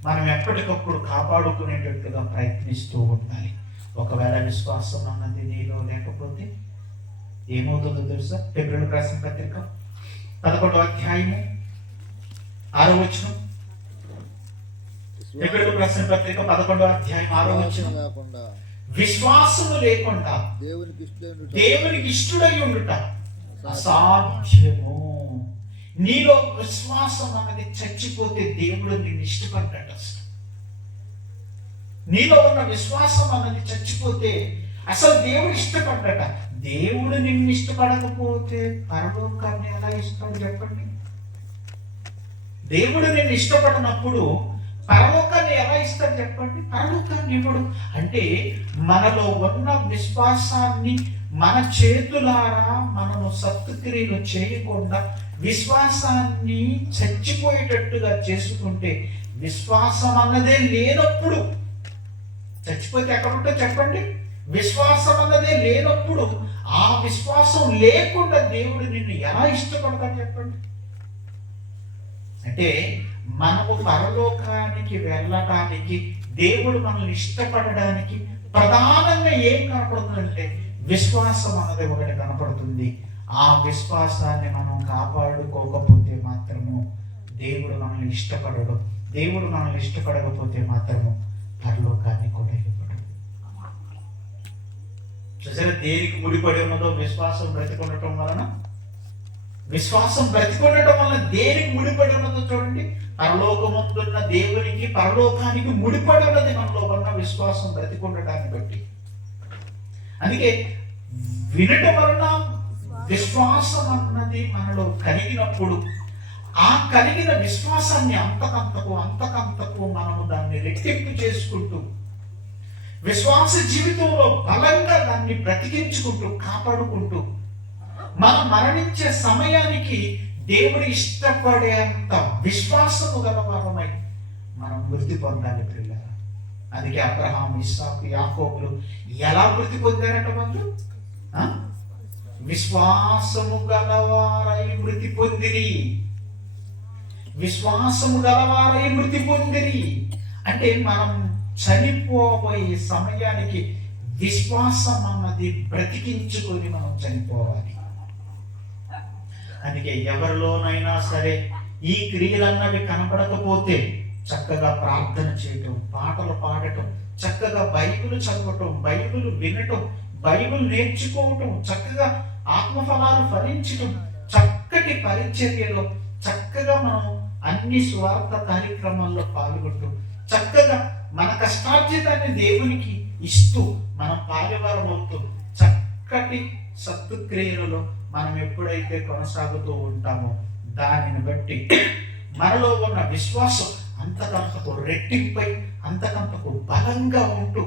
మనం ఎప్పటికప్పుడు కాపాడుకునేటట్టుగా ప్రయత్నిస్తూ ఉండాలి. ఒకవేళ విశ్వాసం అన్నది నీలో లేకపోతే ఏమవుతుందో తెలుసా? ఫిబ్రవరి రాసిన పత్రిక 11వ అధ్యాయము 6వ వచనం. ఫిబ్రవరి రాసిన పత్రిక 11వ అధ్యాయం 6వ వచనం. విశ్వాసము లేకుండా దేవునికి ఇష్టడై ఉండుట అసాధ్యము. నీలో విశ్వాసం అన్నది చచ్చిపోతే దేవుడు నిన్ను ఇష్టపడ్డాడు. అసలు నీలో ఉన్న విశ్వాసం అన్నది చచ్చిపోతే అసలు దేవుడు ఇష్టపడ్డాట. దేవుడు నిన్ను ఇష్టపడకపోతే పరలోకాన్ని ఎలా ఇస్తాడు చెప్పండి? దేవుడు నిన్ను ఇష్టపడినప్పుడు పరలోకాన్ని ఎలా ఇస్తాడు చెప్పండి? పరలోకాన్ని ఇవ్వడు. అంటే మనలో ఉన్న విశ్వాసాన్ని మన చేతులారా మనము సత్క్రియలు చేయకుండా విశ్వాసాన్ని చచ్చిపోయేటట్టుగా చేసుకుంటే, విశ్వాసం అన్నదే లేనప్పుడు, చచ్చిపోతే ఎక్కడ ఉంటే చెప్పండి? విశ్వాసం అన్నదే లేనప్పుడు ఆ విశ్వాసం లేకుండా దేవుడు నిన్ను ఎలా ఇష్టపడతాడు చెప్పండి? అంటే మనము పరలోకానికి వెళ్ళటానికి, దేవుడు మనల్ని ఇష్టపడడానికి ప్రధానంగా ఏం కనపడుతుందంటే విశ్వాసం అన్నది ఒకటి కనపడుతుంది. ఆ విశ్వాసాన్ని మనం కాపాడుకోకపోతే మాత్రము దేవుడు మనల్ని ఇష్టపడడు. దేవుడు మనల్ని ఇష్టపడకపోతే మాత్రము పరలోకాన్ని కూడా ఇవ్వడు. చూసారా దేనికి ముడిపడి ఉన్నదో? విశ్వాసం బ్రతికొనటం వలన. విశ్వాసం బ్రతికొనటం వలన దేనికి ముడిపడి ఉన్నదో చూడండి. పరలోకముందున్న దేవునికి, పరలోకానికి ముడిపడి ఉన్నది మనలో ఉన్న విశ్వాసం బ్రతికొనటాన్ని బట్టి. అందుకే వినటం వలన విశ్వాసం అన్నది మనలో కలిగినప్పుడు, ఆ కలిగిన విశ్వాసాన్ని అంతకంతకు మనము దాన్ని రెట్టింపు చేసుకుంటూ, విశ్వాస జీవితంలో బలంగా దాన్ని బ్రతికించుకుంటూ, కాపాడుకుంటూ, మనం మరణించే సమయానికి దేవుడు ఇష్టపడేంత విశ్వాసము గలవారమై మనం మృతి పొందాలి పిల్లలు. అందుకే అబ్రహాం, ఇస్సాకు, యాకోబులు ఎలా మృతి పొందారట? వాళ్ళు విశ్వాసము గలవారై మృతి పొందిరి. విశ్వాసము గలవారై మృతి పొందిరి అంటే మనం చనిపోబోయే సమయానికి విశ్వాసం అన్నది బ్రతికించుకొని మనం చనిపోవాలి. అందుకే ఎవరిలోనైనా సరే ఈ క్రియలన్నవి కనపడకపోతే చక్కగా ప్రార్థన చేయటం, పాటలు పాడటం, చక్కగా బైబిల్ చదవటం, బైబిల్ వినటం, బైబిల్ నేర్చుకోవటం, చక్కగా ఆత్మఫలాలు ఫలించటం, చక్కటి పరిచర్యలో చక్కగా మనం అన్ని స్వార్థ కార్యక్రమాల్లో పాల్గొంటూ, చక్కగా మన కష్టార్జితాన్ని దేవునికి ఇస్తూ మనం పాలువారం అవుతూ, చక్కటి సత్క్రియలలో మనం ఎప్పుడైతే కొనసాగుతూ ఉంటామో దానిని బట్టి మనలో ఉన్న విశ్వాసం అంతకంతకు రెట్టింపై, అంతకంతకు బలంగా ఉంటూ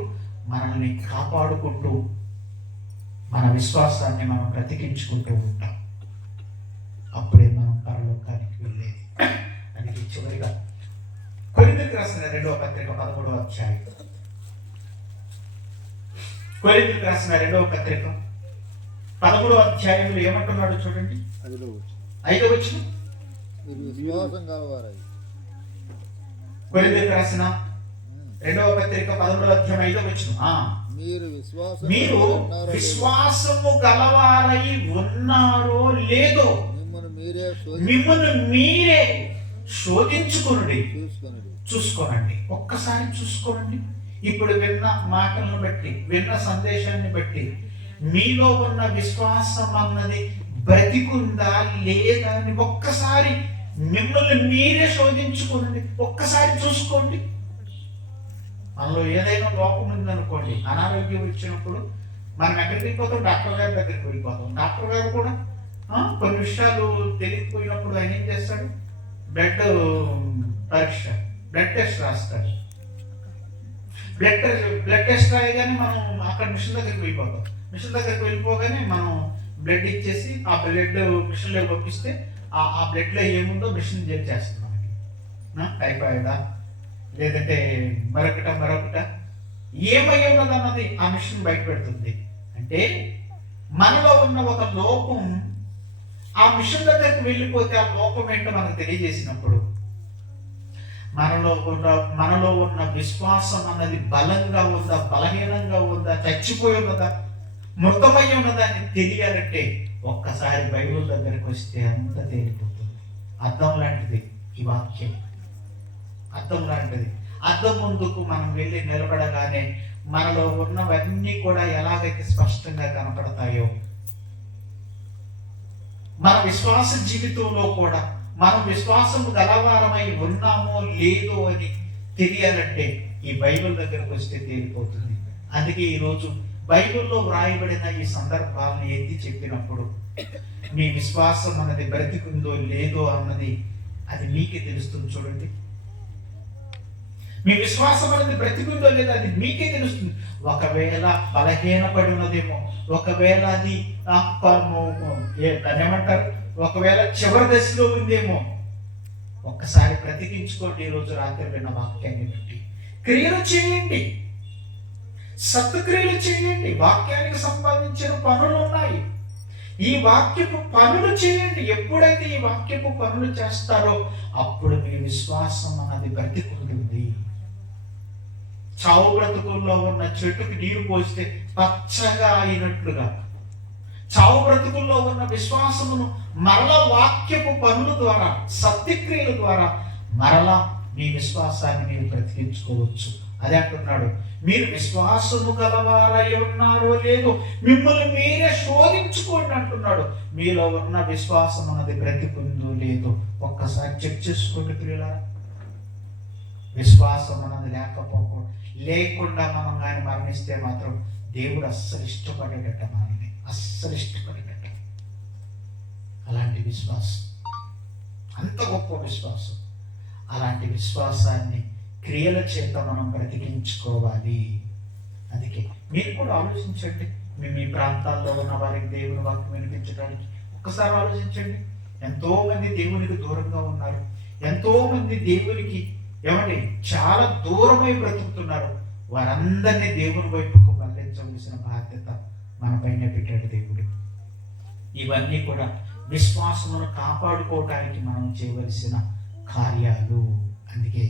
మనల్ని కాపాడుకుంటూ మన విశ్వాసాన్ని మనం బ్రతికించుకుంటూ ఉంటాం. అప్పుడే మనం పరలోకానికి వెళ్ళేది. అందుకే చివరిగా కొరింథీయులకు రాసిన 2వ పత్రిక 13వ అధ్యాయం, కొరింథీయులకు రాసిన 2వ పత్రిక 13వ అధ్యాయంలో ఏమంటున్నాడు చూడండి. 5వ వచనం. కొరింథీయులకు రాసిన 2వ పత్రిక 13వ అధ్యాయం 5వ వచనం. మీరు విశ్వాసము గలవారై ఉన్నారో లేదో మిమ్మల్ని మీరే శోధించుకొనుడి, చూసుకోనండి. ఒక్కసారి చూసుకోనండి. ఇప్పుడు విన్న మాటలను బట్టి, విన్న సందేశాన్ని బట్టి మీలో ఉన్న విశ్వాసం అన్నది బ్రతికుందా లేదా అని ఒక్కసారి మిమ్మల్ని మీరే శోధించుకోండి. ఒక్కసారి చూసుకోండి. మనలో ఏదైనా లోపం ఉందనుకోండి, అనారోగ్యం వచ్చినప్పుడు మనం ఎక్కడికి వెళ్ళిపోతాం? డాక్టర్ గారి దగ్గరికి వెళ్ళిపోతాం. డాక్టర్ గారు కూడా కొన్ని విషయాలు తెలియకపోయినప్పుడు ఆయన ఏం చేస్తాడు? బ్లడ్ పరీక్ష, బ్లడ్ టెస్ట్ రాస్తాడు. బ్లడ్ టెస్ట్ రాయగానే మనం అక్కడ మిషన్ దగ్గరికి వెళ్ళిపోతాం. మిషన్ దగ్గరికి వెళ్ళిపోగానే మనం బ్లడ్ ఇచ్చేసి ఆ బ్లడ్ మిషన్లో పంపిస్తే ఆ బ్లడ్లో ఏముందో మిషన్ జడ్జ్ చేస్తుంది మనకి. టైఫాయిడా లేదంటే మరొకట ఏమై ఉన్నది అన్నది ఆ మిషన్ బయట పెడుతుంది. అంటే మనలో ఉన్న ఒక లోపం ఆ మిషన్ దగ్గరికి వెళ్ళిపోతే ఆ లోపం ఏంటో మనకు తెలియజేసినప్పుడు మనలో ఉన్న విశ్వాసం అన్నది బలంగా ఉందా, బలహీనంగా ఉందా, చచ్చిపోయి ఉన్నదా, మృతమై ఉన్నదా అని తెలియాలంటే ఒక్కసారి బైబిల్ దగ్గరికి వస్తే అంత తేలిపోతుంది. అద్దం లాంటిది ఈ వాక్యం, అద్దం లాంటిది. అద్దం ముందుకు మనం వెళ్ళి నిలబడగానే మనలో ఉన్నవన్నీ కూడా ఎలాగైతే స్పష్టంగా కనపడతాయో, మన విశ్వాస జీవితంలో కూడా మనం విశ్వాసం గలవారమై ఉన్నామో లేదో అని తెలియాలంటే ఈ బైబిల్ దగ్గరకు వస్తే తేలిపోతుంది. అందుకే ఈరోజు బైబిల్లో వ్రాయబడిన ఈ సందర్భాలను ఎత్తి చెప్పినప్పుడు మీ విశ్వాసం అన్నది బ్రతికుందో లేదో అన్నది అది మీకే తెలుస్తుంది. చూడండి, మీ విశ్వాసం అనేది బ్రతికుందో లేదో అది మీకే తెలుస్తుంది. ఒకవేళ బలహీనపడి ఉన్నదేమో, ఒకవేళ అది దాన్ని ఏమంటారు, ఒకవేళ చివరి దశలో ఉందేమో, ఒక్కసారి బ్రతికించుకోండి. ఈరోజు రాత్రి విన్న వాక్యాన్ని బట్టి క్రియలు చేయండి, సత్క్రియలు చేయండి. వాక్యానికి సంబంధించిన పనులు ఉన్నాయి. ఈ వాక్యపు పనులు చేయండి. ఎప్పుడైతే ఈ వాక్యపు పనులు చేస్తారో అప్పుడు మీ విశ్వాసం అన్నది బ్రతికుంటుంది. చావు బ్రతుకుల్లో ఉన్న చెట్టుకి నీరు పోస్తే పచ్చగా అయినట్లుగా చావు బ్రతుకుల్లో ఉన్న విశ్వాసమును మరలా వాక్యపు పనుల ద్వారా, సత్యక్రియల ద్వారా మరలా మీ విశ్వాసాన్ని మీరు బ్రతికించుకోవచ్చు. అదే అంటున్నాడు, మీరు విశ్వాసము గలవారై ఉన్నారో లేదో మిమ్మల్ని మీరే శోధించుకోండి అంటున్నాడు. మీలో ఉన్న విశ్వాసం అన్నది బ్రతికుందో లేదో ఒక్కసారి చెక్ చేసుకోండి ప్రియులారా. విశ్వాసం అన్నది లేకుండా మనం కానీ మరణిస్తే మాత్రం దేవుడు అస్సలు ఇష్టపడేటట్ట, మనల్ని అస్సలు ఇష్టపడేటట్ట. అలాంటి విశ్వాసం, అంత గొప్ప విశ్వాసం, అలాంటి విశ్వాసాన్ని క్రియల చేత మనం బ్రతికించుకోవాలి. అందుకే మీరు కూడా ఆలోచించండి. మీ ప్రాంతాల్లో ఉన్న వారికి దేవుని వాక్యం వినిపించడానికి ఒక్కసారి ఆలోచించండి. ఎంతో మంది దేవునికి దూరంగా ఉన్నారు. ఎంతో మంది దేవునికి ఏమండి చాలా దూరమై బ్రతుకుతున్నారు. వారందరినీ దేవుని వైపుకు మళ్ళించవలసిన బాధ్యత మన పైన పెట్టాడు దేవుడు. ఇవన్నీ కూడా విశ్వాసమును కాపాడుకోవడానికి మనం చేయవలసిన కార్యాలు. అందుకే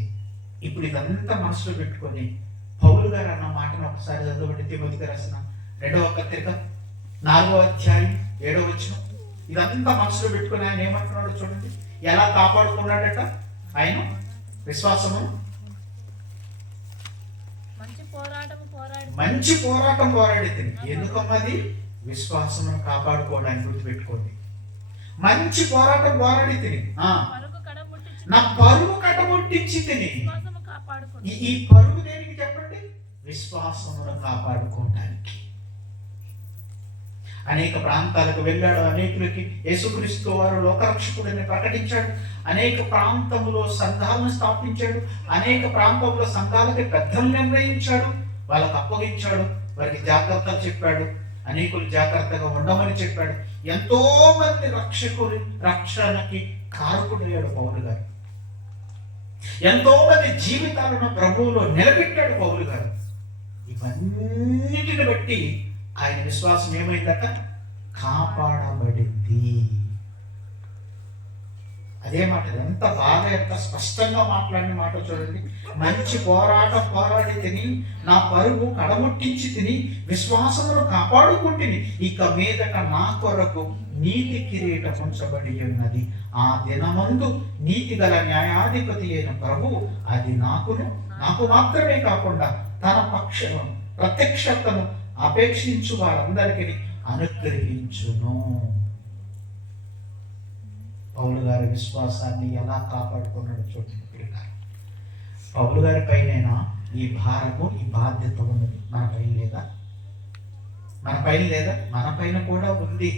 ఇప్పుడు ఇదంతా మనసులో పెట్టుకొని పౌలు గారు అన్న మాటను ఒకసారి చదవండి. తిమోతికి రాసిన 2వ పత్రిక 4వ అధ్యాయం 7వ వచనం. ఇదంతా మనసులో పెట్టుకొని ఆయన ఏమంటున్నాడో చూడండి. ఎలా కాపాడుకున్నాడట ఆయన విశ్వాసము. మంచి పోరాటం పోరాడితే ఎందుకమ్మది విశ్వాసమును కాపాడుకోవడానికి గుర్తుపెట్టుకోండి. మంచి పోరాటం పోరాడి తిని నా పరుగు కట్టబొట్టించి తిని. ఈ పరుగు దేనికి చెప్పండి? విశ్వాసమును కాపాడుకోవడానికి. అనేక ప్రాంతాలకు వెళ్ళాడు. అనేకులకి యేసుక్రీస్తు వారు లోకరక్షకుడిని ప్రకటించాడు. అనేక ప్రాంతంలో సంఘాలను స్థాపించాడు. అనేక ప్రాంతంలో సంఘాలకి పెద్దలు నిర్ణయించాడు, వాళ్ళకు అప్పగించాడు, వారికి జాగ్రత్తలు చెప్పాడు, అనేకులు జాగ్రత్తగా ఉండమని చెప్పాడు. ఎంతో మంది రక్షణకి కారకుడయ్యాడు పౌలు గారు. ఎంతో మంది జీవితాలను ప్రభువులో నిలబెట్టాడు పౌలు గారు. ఇవన్నిటిని బట్టి ఆయన విశ్వాసం ఏమైందట? కాపాడబడింది. అదే మాట ఎంత బాగా ఎంత స్పష్టంగా మాట్లాడిన మాట చూడండి. మంచి పోరాటం పోరాడి తిని నా పరుగు కడముట్టించి తిని విశ్వాసమును కాపాడుకుంటుని ఇక మీదట నా కొరకు నీతి కిరీటం ఉంచబడి ఉన్నది. ఆ దినమందు నీతి గల న్యాయాధిపతి అయిన ప్రభువు అది నాకు మాత్రమే కాకుండా తన ప్రత్యక్షతను అపేక్షించు వారందరికీ అనుగ్రహించును. పౌలు గారి విశ్వాసాన్ని ఎలా కాపాడుకున్నాడు చూడండి పిల్లలు. పౌలు గారి పైన ఈ భారము, ఈ బాధ్యత ఉన్నది. మన పైన లేదా? మన పైన కూడా ఉంది.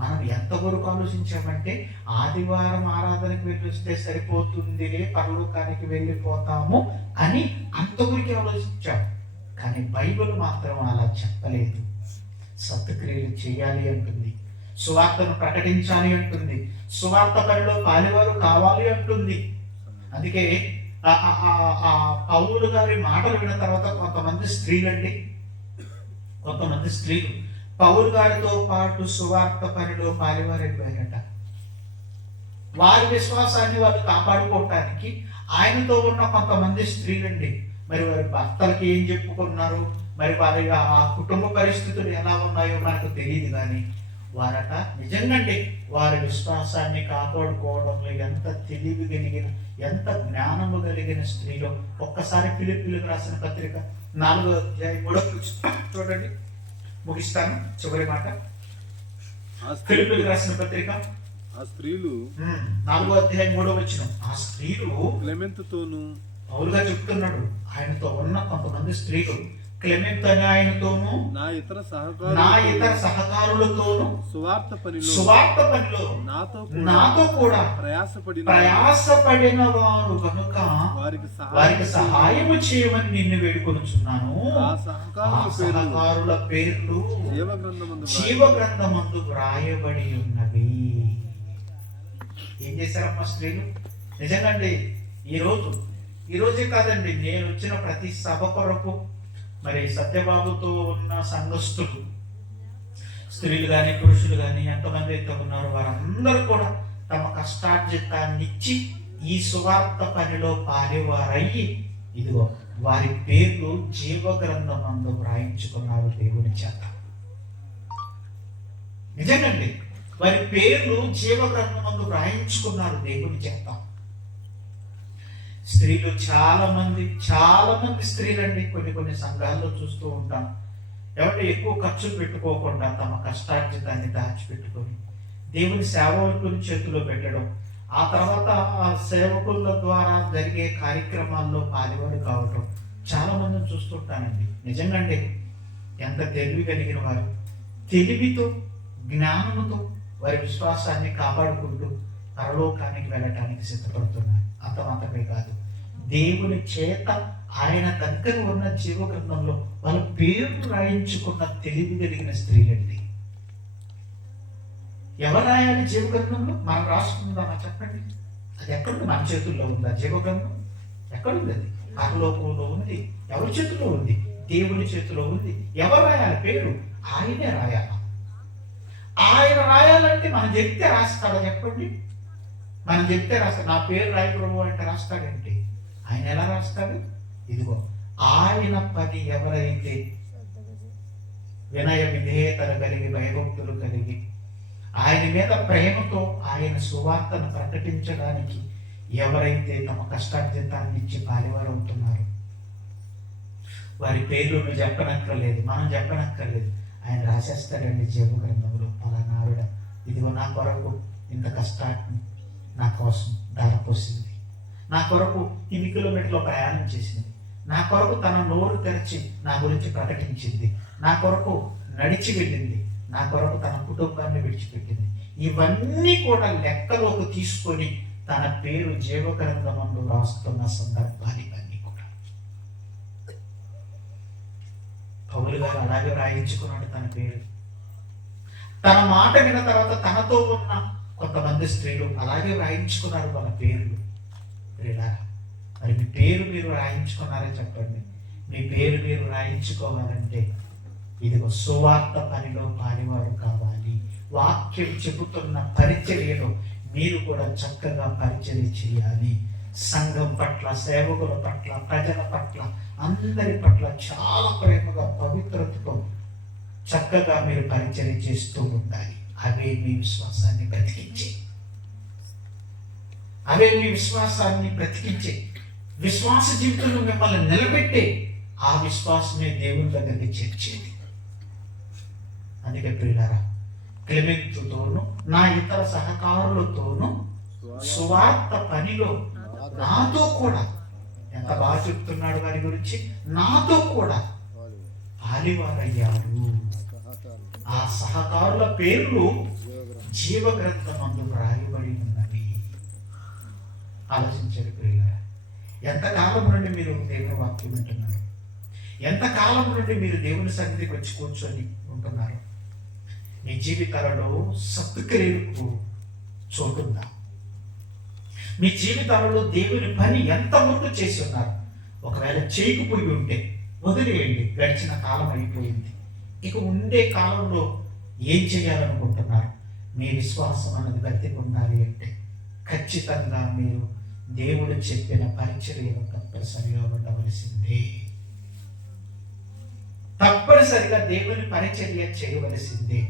మనం ఎంతవరకు ఆలోచించామంటే ఆదివారం ఆరాధనకి వెళ్ళొస్తే సరిపోతుందిలే, పరలోకానికి వెళ్ళిపోతాము అని అంతవరకు ఆలోచించాం. కానీ బైబిల్ మాత్రం అలా చెప్పలేదు. సత్క్రియలు చేయాలి అంటుంది, సువార్తను ప్రకటించాలి అంటుంది, సువార్త పనిలో పాలివారు కావాలి అంటుంది. అందుకే పౌలు గారి మాటలు విన్న తర్వాత కొంతమంది స్త్రీలు పౌలు గారితో పాటు సువార్త పనిలో పాలివారైపోయారట. వారి విశ్వాసాన్ని వాళ్ళు కాపాడుకోవటానికి ఆయనతో ఉన్న కొంతమంది స్త్రీలండి. మరి వారి భర్తలకి ఏం చెప్పుకున్నారు, మరి వారి ఆ కుటుంబ పరిస్థితులు ఎలా ఉన్నాయో మనకు తెలియదు. కానీ వారట నిజంగా వారి విశ్వాసాన్ని కాపాడుకోవడంలో ఎంత తెలివి కలిగిన, ఎంత జ్ఞానము కలిగిన స్త్రీలో. ఒక్కసారి ఫిలిప్పీయులకు రాసిన పత్రిక 4వ అధ్యాయం 3వ చూడండి, ముగిస్తాను చివరి మాట. ఫిలిప్పీయులకు రాసిన పత్రిక ఆ స్త్రీలు 4వ అధ్యాయం 3వ వచనం. ఆ స్త్రీలు క్లెమెంతుతోను, పౌలుగా చెప్తున్నాడు, ఆయనతో ఉన్న కొంతమంది స్త్రీలు క్లెమెంత్ అనే ఆయనతోనూ నా ఇతర సహకారులతోనూ సువార్త పనిలో నాతో కూడా ప్రయాసపడిన వారు కనుక వారికి సహాయము చేయమని నిన్ను వేడుకొనుచున్నాను. ఆ సహకారుల పేర్లు జీవ గ్రంథమందు వ్రాయబడి ఉన్నవి. ఏం చేశారమ్మా స్త్రీలు? నిజంగా అండి, ఈరోజే కాదండి, నేను వచ్చిన ప్రతి సభ కొరకు మరి సత్యబాబుతో ఉన్న సంఘస్థులు, స్త్రీలు కానీ పురుషులు కానీ ఎంతమంది అయితే ఉన్నారో వారందరూ కూడా తమ కష్టార్జితాన్నిచ్చి ఈ సువార్త పనిలో పాలేవారయ్యి ఇదిగో వారి పేర్లు జీవ గ్రంథమందు వ్రాయించుకున్నారు దేవుని చేత. నిజంగండి, వారి పేర్లు జీవ గ్రంథమందు వ్రాయించుకున్నారు దేవుని చేత. స్త్రీలు చాలా మంది స్త్రీలండి కొన్ని సంఘాల్లో చూస్తూ ఉంటాం. ఎవరి ఎక్కువ ఖర్చులు పెట్టుకోకుండా తమ కష్టార్జితాన్ని దాచిపెట్టుకొని దేవుని సేవకుని చేతిలో పెట్టడం, ఆ తర్వాత ఆ సేవకుల ద్వారా జరిగే కార్యక్రమాల్లో పాల్గొని కావటం చాలా మందిని చూస్తుంటానండి. నిజంగా అండి, ఎంత తెలివి కలిగిన వారు, తెలివితో జ్ఞానముతో వారి విశ్వాసాన్ని కాపాడుకుంటూ పరలోకానికి వెళ్ళటానికి సిద్ధపడుతున్నారు. అంత మాత్రమే కాదు, దేవుని చేత ఆయన దగ్గర ఉన్న జీవ గ్రంథంలో వాళ్ళ పేరు రాయించుకున్న తెలివి కలిగిన స్త్రీలండి. ఎవరు రాయాలి జీవ గ్రంథంలో? మనం రాసుకుందామా చెప్పండి? అది ఎక్కడుంది? మన చేతుల్లో ఉందా జీవ గ్రంథం? ఎక్కడుంది? అది పరలోకంలో ఉంది. ఎవరి చేతిలో ఉంది? దేవుని చేతిలో ఉంది. ఎవరు రాయాలి పేరు? ఆయనే రాయాలి. ఆయన రాయాలంటే మనం చెప్తే రాస్తాడా చెప్పండి? మనం చెప్తే రాస్తాడు. నా పేరు రాయి ప్రభు అంటే రాస్తాడంటే ఆయన ఎలా రాస్తాడు? ఇదిగో ఆయన పని ఎవరైతే వినయ విధేయతలు కలిగి భయభక్తులు కలిగి ఆయన మీద ప్రేమతో ఆయన సువార్తను ప్రకటించడానికి ఎవరైతే తమ కష్టార్జితాన్ని ఇచ్చి పాలివారవుతున్నారు వారి పేర్లు నువ్వు చెప్పనక్కర్లేదు, మనం చెప్పనక్కర్లేదు. ఆయన రాసేస్తాడండి జీవ గ్రంథంలో. పలానా ఆవిడ ఇదిగో నా కొరకు ఇంత కష్టాన్ని నా కోసం ధారపోసింది, నా కొరకు ఇన్ని కిలోమీటర్ల ప్రయాణం చేసింది, నా కొరకు తన నోరు తెరిచి నా గురించి ప్రకటించింది, నా కొరకు నడిచి వెళ్ళింది, నా కొరకు తన కుటుంబాన్ని విడిచిపెట్టింది. ఇవన్నీ కూడా లెక్కలోకి తీసుకొని తన పేరు జీవ గ్రంథమందు రాస్తున్న సందర్భాలు ఇవన్నీ కూడా పౌలు గారు అలాగే రాయించుకున్నాడు తన పేరు. తన మాట విన్న తర్వాత తనతో ఉన్న కొంతమంది స్త్రీలు అలాగే రాయించుకున్నారు వాళ్ళ పేర్లు. మరి మీ పేరు మీరు రాయించుకున్నారని చెప్పండి. మీ పేరు మీరు రాయించుకోవాలంటే ఇదిగో సువార్త పనిలో పాలివారు కావాలి. వాక్యం చెబుతున్న పరిచర్యలో మీరు కూడా చక్కగా పరిచర్య చేయాలి. సంఘం పట్ల, సేవకుల పట్ల, ప్రజల పట్ల, అందరి పట్ల చాలా ప్రేమగా పవిత్రతతో చక్కగా మీరు పరిచర్య చేస్తూ ఉండాలి. అవే మీ విశ్వాసాన్ని బ్రతికించే విశ్వాస జీవితంలో మిమ్మల్ని నిలబెట్టే ఆ విశ్వాసమే దేవుని దగ్గరికి చేర్చేది. అందుకే ప్రియులారా, క్లెమెంతుతోనూ నా ఇతర సహకారులతోనూ సువార్త పనిలో నాతో కూడా, ఎంత బాగా చెప్తున్నాడు వారి గురించి, నాతో కూడా పాలివారయ్యారు. ఆ సహకారుల పేర్లు జీవ గ్రంథమందు వ్రాయబడి ఉన్నవి. ఆలోచించారు ప్రియులారా, ఎంతకాలం నుండి మీరు దేవుని వాక్యం వింటున్నారు? ఎంతకాలం నుండి మీరు దేవుని సన్నిధికి వచ్చి కూర్చొని ఉంటున్నారు? మీ జీవితాలలో సత్క్రియలకు చోటుందా? మీ జీవితాలలో దేవుని పని ఎంతవరకు చేసి ఉన్నారు? ఒకవేళ చేయకపోయి ఉంటే వదిలేయండి, గడిచిన కాలం అయిపోయింది. ఇక ఉండే కాలంలో ఏం చేయాలనుకుంటున్నారు? మీ విశ్వాసం అన్నది బ్రతికి ఉండాలి అంటే ఖచ్చితంగా మీరు దేవుడు చెప్పిన పరిచర్యలు తప్పనిసరిగా ఉండవలసిందే. తప్పనిసరిగా దేవుని పరిచర్య చేయవలసిందే.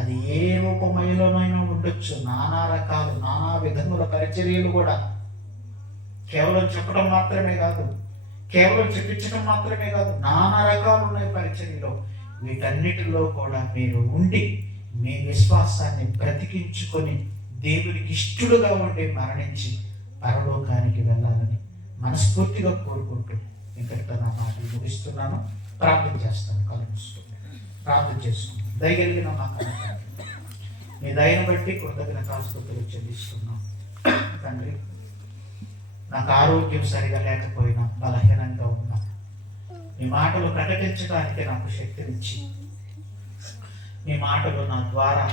అది ఏ రూపమైనైనా ఉండొచ్చు. నానా రకాలు, నానా విధముల పరిచర్యలు కూడా. కేవలం చెప్పడం మాత్రమే కాదు, కేవలం చెప్పించడం మాత్రమే కాదు, నానా రకాలు ఉన్నాయి పరిచర్యలో. వీటన్నిటిలో కూడా మీరు ఉండి మీ విశ్వాసాన్ని బ్రతికించుకొని దేవునికి ఇష్టడుగా ఉండి మరణించి పరలోకానికి వెళ్ళాలని మనస్ఫూర్తిగా కోరుకుంటూ ఇంతటితో నా మాటలు ముగిస్తున్నాను. ప్రార్థన చేస్తాను, కళ్ళు మూసుకుంటాను, ప్రార్థన చేసుకుంటాను. దయగలిగిన మా కన్నా మీ దయను బట్టి కృతజ్ఞతాస్తుతులు చెల్లిస్తున్నాం తండ్రి. నాకు ఆరోగ్యం సరిగా లేకపోయినా, బలహీనంగా ఉన్నా, మీ మాటలు ప్రకటించడానికి నాకు శక్తినిచ్చి, మీ మాటలు నా ద్వారా